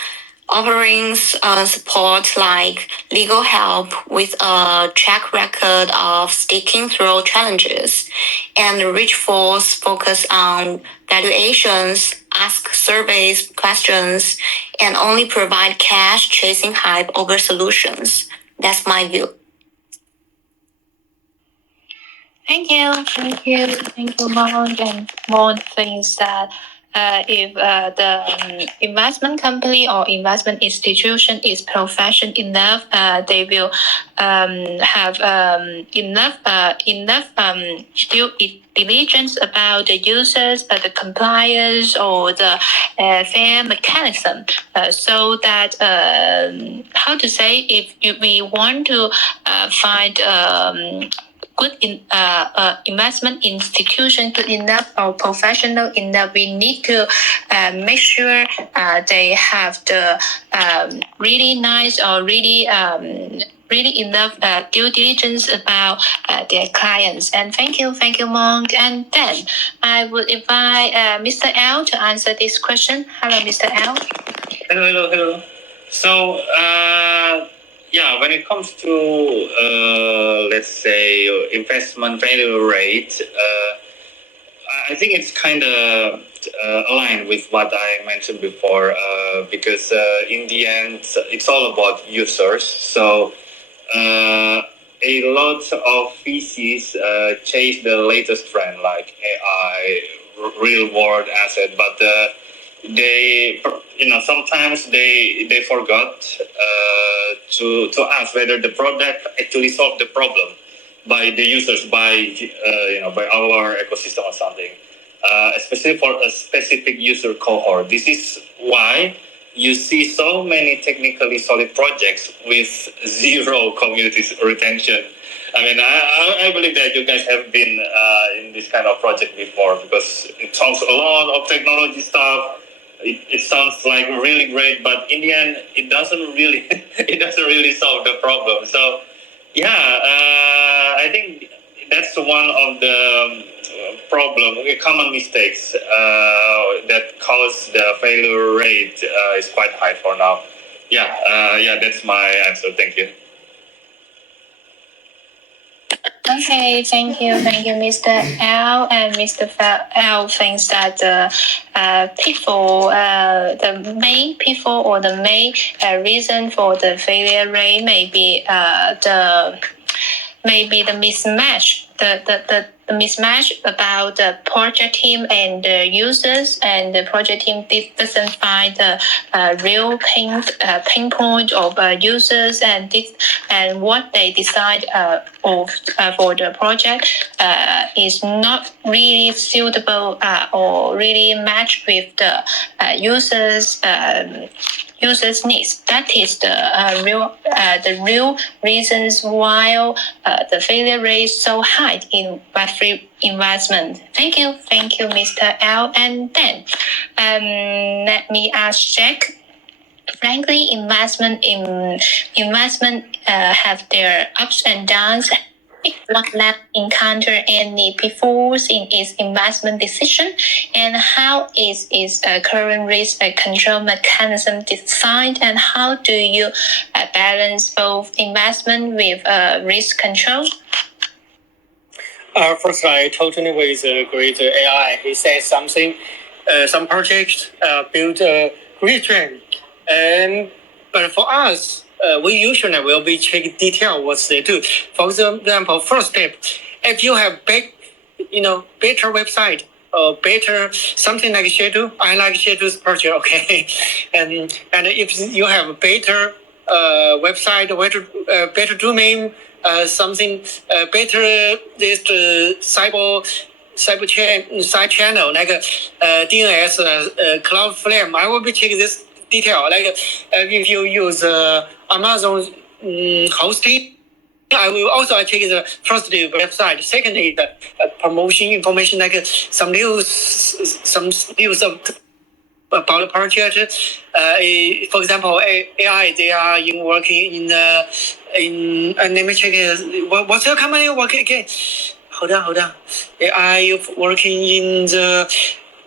offering support like legal help with a track record of sticking through challenges, and rich fours focus on valuations, ask surveys questions, and only provide cash chasing hype over solutions. That's my view. Thank you, Mount. And Mount thinks that if the investment company or investment institution is professional enough, they will have enough due diligence about the users, the compliance, or the fair mechanism, so that how to say, if we want to find good investment institution good enough or professional enough, we need to make sure they have the really nice or really enough due diligence about their clients. And thank you, Monk. And then I would invite Mr. L to answer this question. Hello, Mr. L. Hello. So, when it comes to, let's say, investment failure rate, I think it's kind of aligned with what I mentioned before, because in the end, it's all about users. So a lot of VCs chase the latest trend like AI, real world asset, but they, sometimes they forgot to ask whether the product actually solved the problem by the users, by our ecosystem or something, especially for a specific user cohort. This is why you see so many technically solid projects with zero community retention. I mean, I believe that you guys have been in this kind of project before, because it talks a lot of technology stuff. It sounds like really great, but in the end, it doesn't really it doesn't really solve the problem. So, yeah, I think that's one of the common mistakes that cause the failure rate is quite high for now. Yeah, that's my answer. Thank you. Okay, thank you, Mr. L. And Mr. L thinks that the main pitfall or the main reason for the failure rate may be the mismatch, the mismatch about the project team and the users, and the project team doesn't find the real pain point of users, and what they decide for the project is not really suitable or really match with the users' needs. That is the real reasons why the failure rate is so high in Web3 investment. Thank you, Mr. L. And then let me ask Jack. Frankly, investment have their ups and downs. One lab encounter any pitfalls in its investment decision, and how is its current risk control mechanism designed, and how do you balance both investment with risk control? First, I totally agree with AI. He says something. Some projects build a great trend, but for us, we usually will be check detail what they do. For example, first step, if you have better website or better something like Schedule, I like Schedule's project, okay, and if you have a better website, better domain, something better this side channel like DNS, Cloudflare. I will be checking this detail. Like if you use Amazon hosting, I will also check the first website. Second is the promotion information, like some news about the project. For example, AI, they are working in let me check it. What's your company working again? Hold on. AI working in the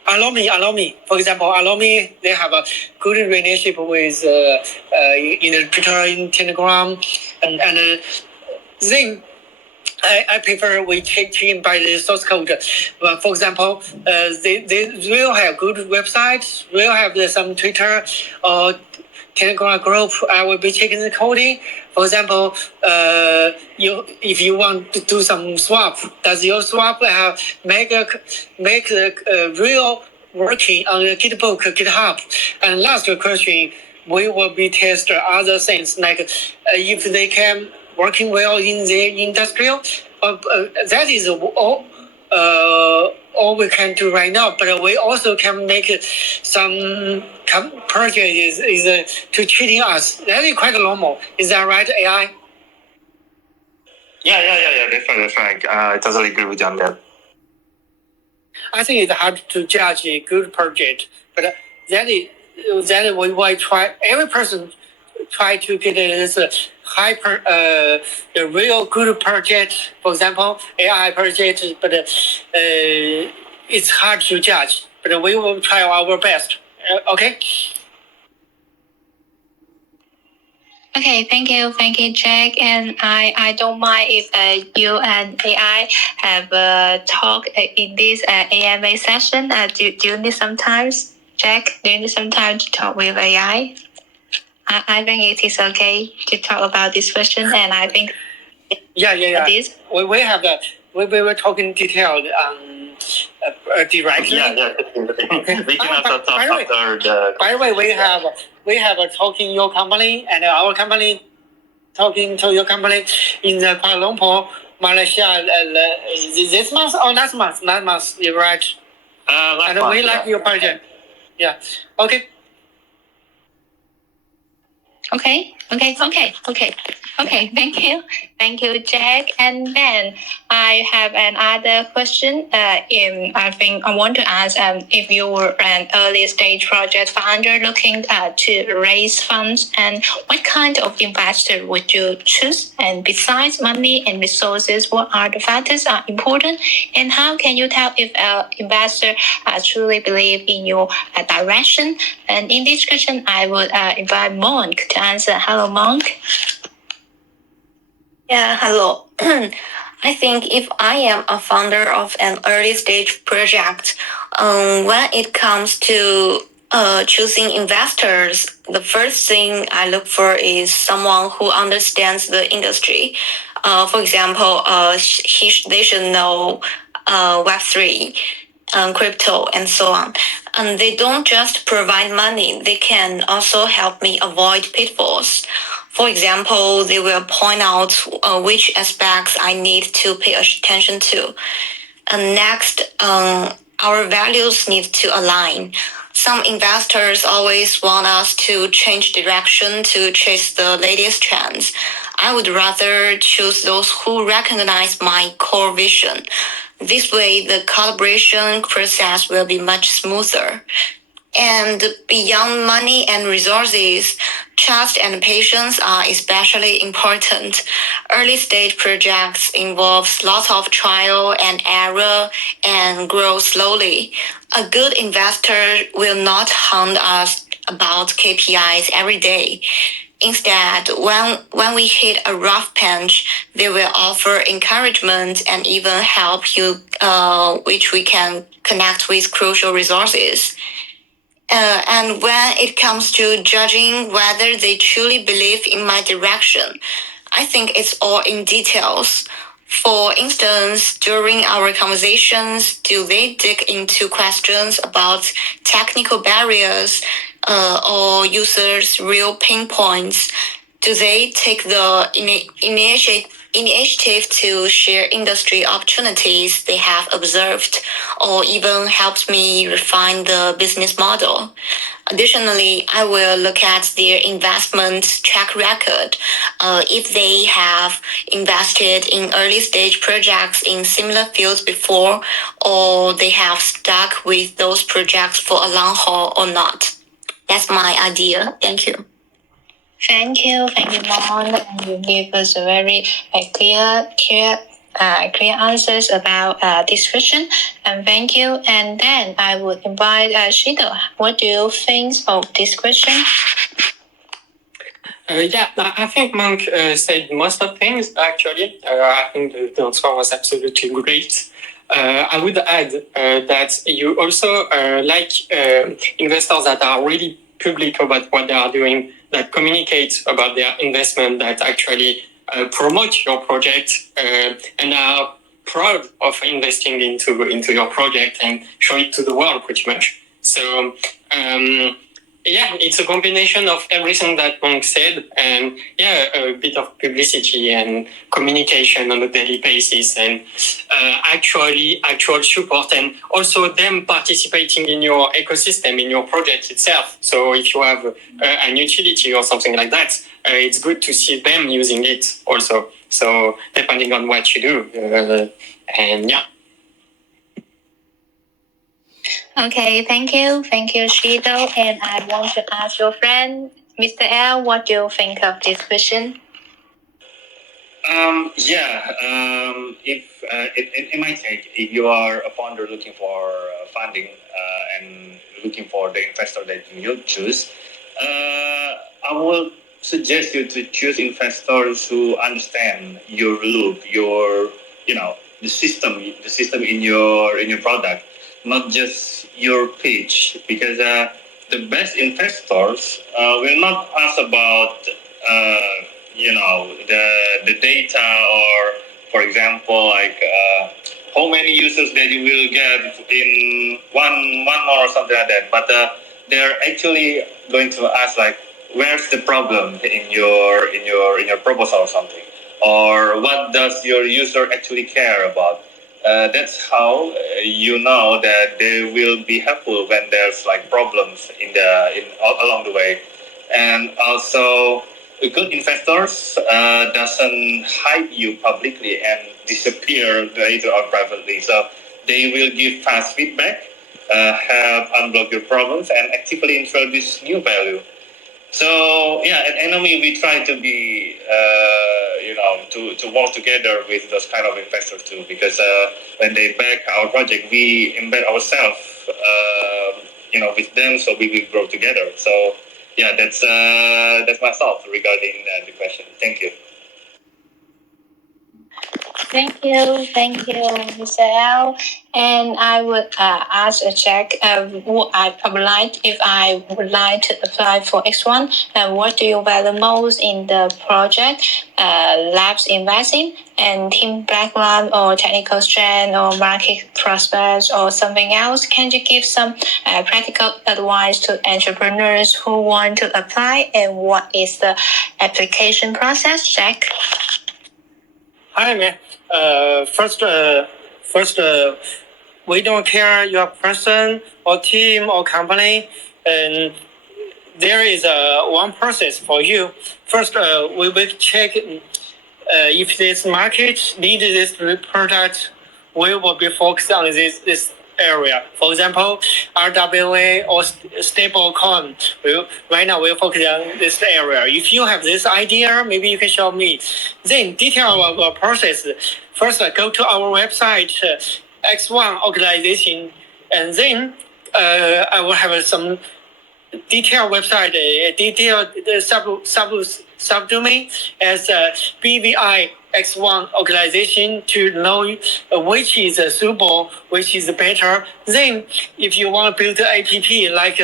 Allow me. For example, Allow me, they have a good relationship with in the Twitter, in Telegram, and then I prefer we check in by the source code. For example, they will have good websites, will have some Twitter or Telegram group. I will be checking the coding. For example, if you want to do some swap, does your swap have make a real working on the GitHub? And last question, we will be test other things like if they can working well in the industrial. That is all we can do right now. But we also can make some project is to cheating us. That is quite normal. Is that right, AI? Yeah. That's right. I totally agree with you on that. I think it's hard to judge a good project, but that we will try. Every person try to get this the real good project. For example, AI project, but it's hard to judge. But we will try our best. Okay. Okay, thank you, Jack. And I don't mind if you and AI have a talk in this AMA session. Do you need some time, Jack? Do you need some time to talk with AI? I think it is okay to talk about this question, and I think yeah. This We have that. We were talking detailed directly. Yeah, definitely. Okay. We can also talk by the way- after the. By the way, we have a talking your company and our company talking to your company in the Kuala Lumpur, Malaysia this month or last month? Last month, you're right. Last And month, we like your project. Yeah. Okay. Okay. Thank you, Jack. And then I have another question. I think I want to ask if you were an early stage project founder looking to raise funds, and what kind of investor would you choose? And besides money and resources, what are the factors are important? And how can you tell if an investor truly believe in your direction? And in this question, I would invite Monk to answer. Hello, Monk. Yeah, hello. I think if I am a founder of an early stage project, when it comes to choosing investors, the first thing I look for is someone who understands the industry. For example, they should know Web3, crypto, and so on. And they don't just provide money, they can also help me avoid pitfalls. For example, they will point out which aspects I need to pay attention to. And next, our values need to align. Some investors always want us to change direction to chase the latest trends. I would rather choose those who recognize my core vision. This way, the collaboration process will be much smoother. And beyond money and resources, trust and patience are especially important. Early stage projects involve lots of trial and error and grow slowly. A good investor will not hound us about KPIs every day. Instead, when we hit a rough patch, they will offer encouragement and even help you, which we can connect with crucial resources. And when it comes to judging whether they truly believe in my direction, I think it's all in details. For instance, during our conversations, do they dig into questions about technical barriers or users' real pain points? Do they take the initiative to share industry opportunities they have observed, or even helps me refine the business model? Additionally, I will look at their investment track record. If they have invested in early stage projects in similar fields before, or they have stuck with those projects for a long haul or not. That's my idea. Thank you. Thank you, Mon. And you give us a very clear answers about this question. And thank you. And then I would invite Shido. What do you think of this question? I think Monk said most of things, actually. I think the answer was absolutely great. I would add that you also like investors that are really public about what they are doing, that communicate about their investment, that actually promote your project and are proud of investing into your project and show it to the world pretty much. So it's a combination of everything that Monk said, and a bit of publicity and communication on a daily basis, and actual support, and also them participating in your ecosystem, in your project itself. So if you have an utility or something like that, it's good to see them using it also. So depending on what you do, Okay, thank you, Shido. And I want to ask your friend, Mr. L, what do you think of this question? If in my take, if you are a founder looking for funding and looking for the investor that you choose, I will suggest you to choose investors who understand your loop, your the system in your product, not just your pitch, because the best investors will not ask about the data, or for example like how many users that you will get in one month or something like that, but they're actually going to ask like, where's the problem in your proposal or something, or what does your user actually care about. That's how you know that they will be helpful when there's like problems along the way. And also, good investors doesn't hide you publicly and disappear later on privately. So they will give fast feedback, help unblock your problems, and actively introduce new value. So yeah, at Enemy we try to be, to work together with those kind of investors too, because when they back our project, we embed ourselves, with them, so we will grow together. So yeah, that's my thought regarding the question. Thank you. Thank you, Mr. L. And I would ask Jack, if I would like to apply for X1, what do you value most in the project? Labs investing and team background, or technical strength, or market prospects, or something else? Can you give some practical advice to entrepreneurs who want to apply, and what is the application process, Jack? Hi, man. First, we don't care your person or team or company, and there is one process for you. First, we will check if this market needs this product. We will be focused on this area. For example, RWA or stable coin. Right now we're focusing on this area. If you have this idea, maybe you can show me. Then detail our process. First, go to our website, X1 organization, and then I will have some detailed website, detailed subdomain as BVI X1 organization to know which is suitable, which is better. Then, if you want to build an app like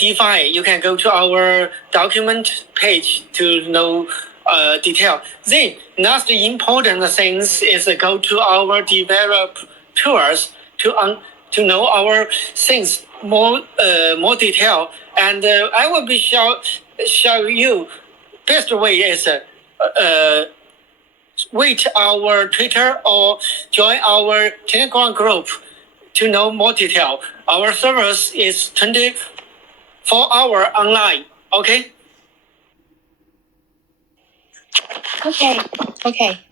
DeFi, you can go to our document page to know detail. Then, next important things is go to our develop tools to know our things more detail. And I will be show you best way is wait our Twitter or join our Telegram group to know more detail. Our service is 24-hour online. Okay.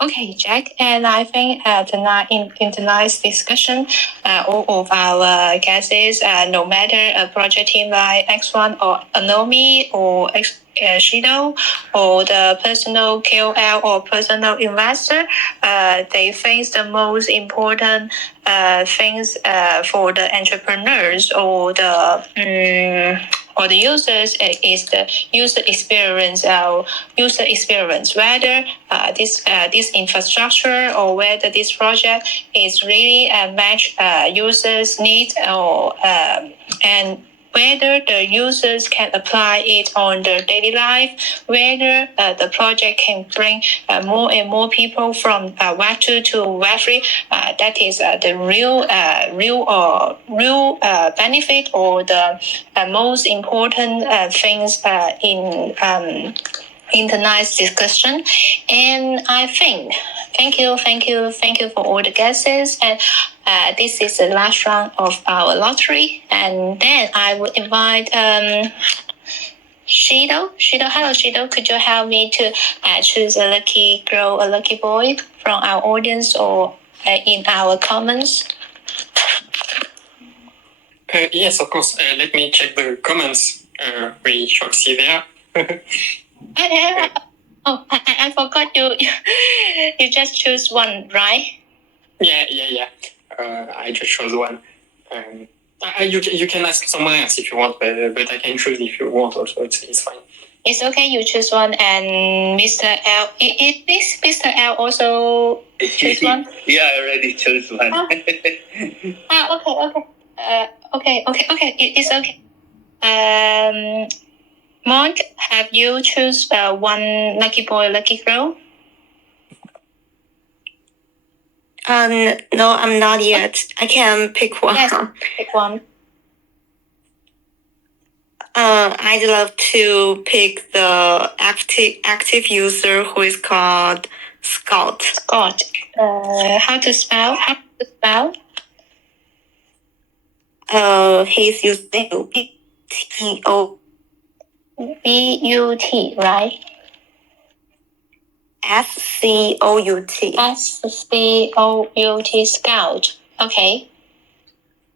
Okay, Jack. And I think tonight in tonight's discussion, all of our guests, no matter a project team like X1 or Anomi or Shido, or the personal KOL or personal investor, they face the most important things for the entrepreneurs or the users is the user experience. Whether this infrastructure or whether this project is really match users' needs, or and whether the users can apply it on their daily life, whether the project can bring more and more people from Web 2 to Web 3. That is the real benefit, or the most important things in tonight's discussion. And I think, thank you for all the guesses. And this is the last round of our lottery. And then I would invite Shido. Hello, Shido. Could you help me to choose a lucky girl, a lucky boy from our audience or in our comments? Yes, of course. Let me check the comments. We shall see there. I forgot you. You just choose one, right? Yeah. I just chose one. You can ask someone else if you want, but I can choose if you want also. It's fine. It's okay, you choose one, and Mr. L. Is Mr. L also choose one? Yeah, I already chose one. Okay. It's okay. Monk, have you choose one lucky boy, lucky girl? No, I'm not yet. I can pick one. Yes, pick one. I'd love to pick the active user who is called Scott. Scott. How to spell? He's using T-O B-U-T, right? S-C-O-U-T. S-C-O-U-T, Scout. Okay.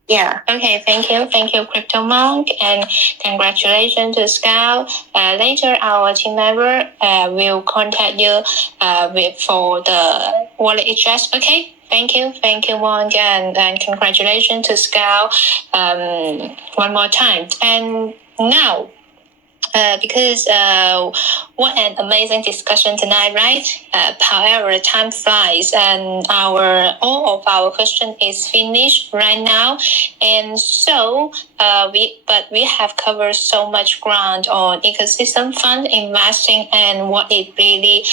Yeah. Okay, thank you, Crypto Monk, and congratulations to Scout. Later, our team member will contact you for the wallet address. Okay, thank you, Monk, and congratulations to Scout one more time. And now, because what an amazing discussion tonight, right? However, time flies, and all of our question is finished right now, and so we have covered so much ground on ecosystem fund investing and what it really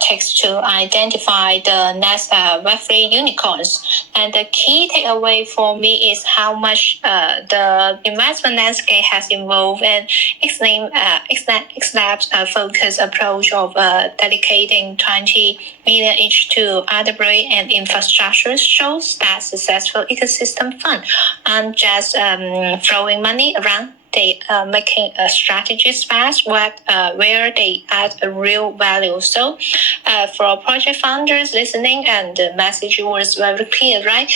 takes to identify the next Web3 unicorns. And the key takeaway for me is how much the investment landscape has evolved, and XLab's focused approach of dedicating 20 million each to RWA and infrastructure shows that successful ecosystem fund aren't just throwing money around. They are making strategies fast where they add a real value. So for project founders listening, and the message was very clear, right?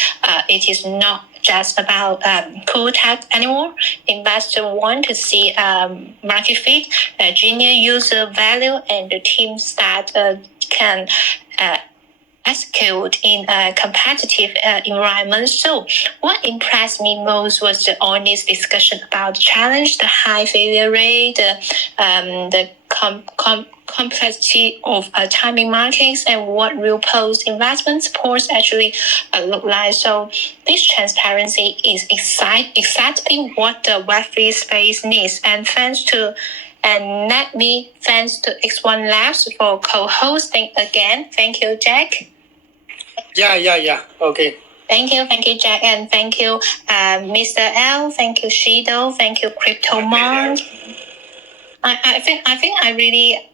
It is not just about cool tech anymore. Investors want to see market fit, genuine user value, and the teams that can execute in a competitive environment. So what impressed me most was the honest discussion about the challenge, the high failure rate, the complexity of timing markets, and what real post investment supports actually look like. So this transparency is exactly what the Web3 space needs. And thanks to X1 Labs for co-hosting again. Thank you, Jack. Yeah. Okay. Thank you, Jack, and thank you, Mr. L. Thank you, Shido. Thank you, Crypto Monk. I think I really.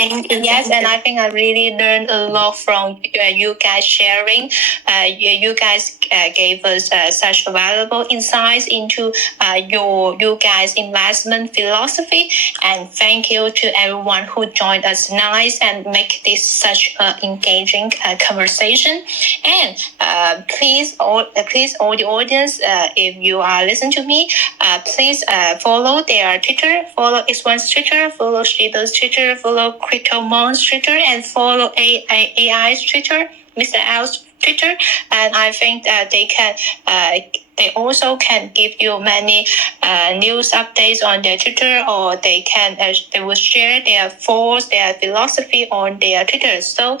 Yes, and I think I really learned a lot from you guys sharing. You guys gave us such valuable insights into you guys' investment philosophy. And thank you to everyone who joined us tonight and make this such an engaging conversation. And please, all the audience, if you are listening to me, please follow their Twitter, follow X1's Twitter, follow Shido's Twitter, follow Crypto Monk's Twitter, and follow AI's Twitter, Mr. L's Twitter. And I think that they also can give you many news updates on their Twitter, or they will share their thoughts, their philosophy on their Twitter. So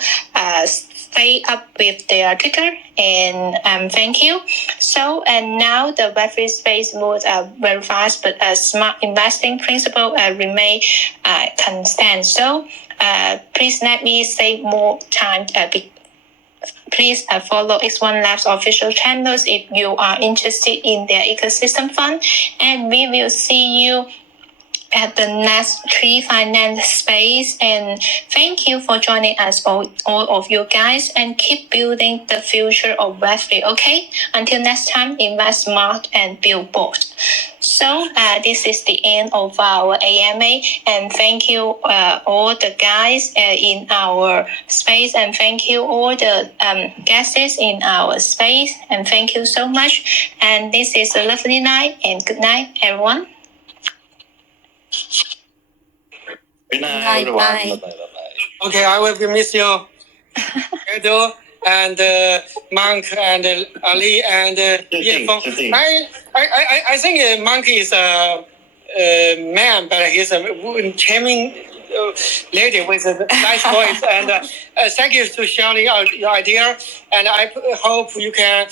stay up with their Twitter, and thank you. So, and now the Web3 space moves very fast, but smart investing principle remain constant. So please let me save more time. Please follow X1 Labs official channels if you are interested in their ecosystem fund, and we will see you at the next Tree Finance space. And thank you for joining us, all of you guys, and keep building the future of Web3. Okay, until next time, invest smart and build bold. So this is the end of our AMA, and thank you all the guys in our space, and thank you all the guests in our space, and thank you so much. And this is a lovely night, and good night, everyone. Good night, everyone. Bye. Bye. Okay, I will miss you. and Monk and Ali and Yefeng. I think Monk is a man, but he's a charming lady with a nice voice. And thank you to sharing your idea. And I hope you can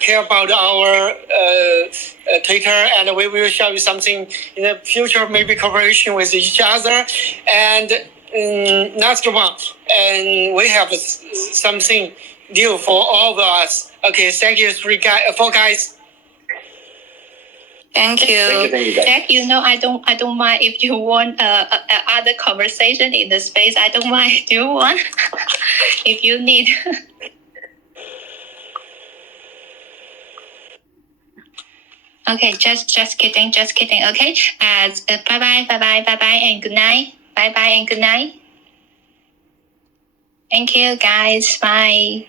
care about our Twitter, and we will show you something in the future, maybe cooperation with each other. And next one, and we have something new for all of us. Okay, thank you, four guys. Thank you. Thank you, guys. Jack, I don't mind if you want other conversation in the space. I don't mind. Do you want? If you need. Okay, just kidding. Okay, bye, and good night. Bye, and good night. Thank you, guys. Bye.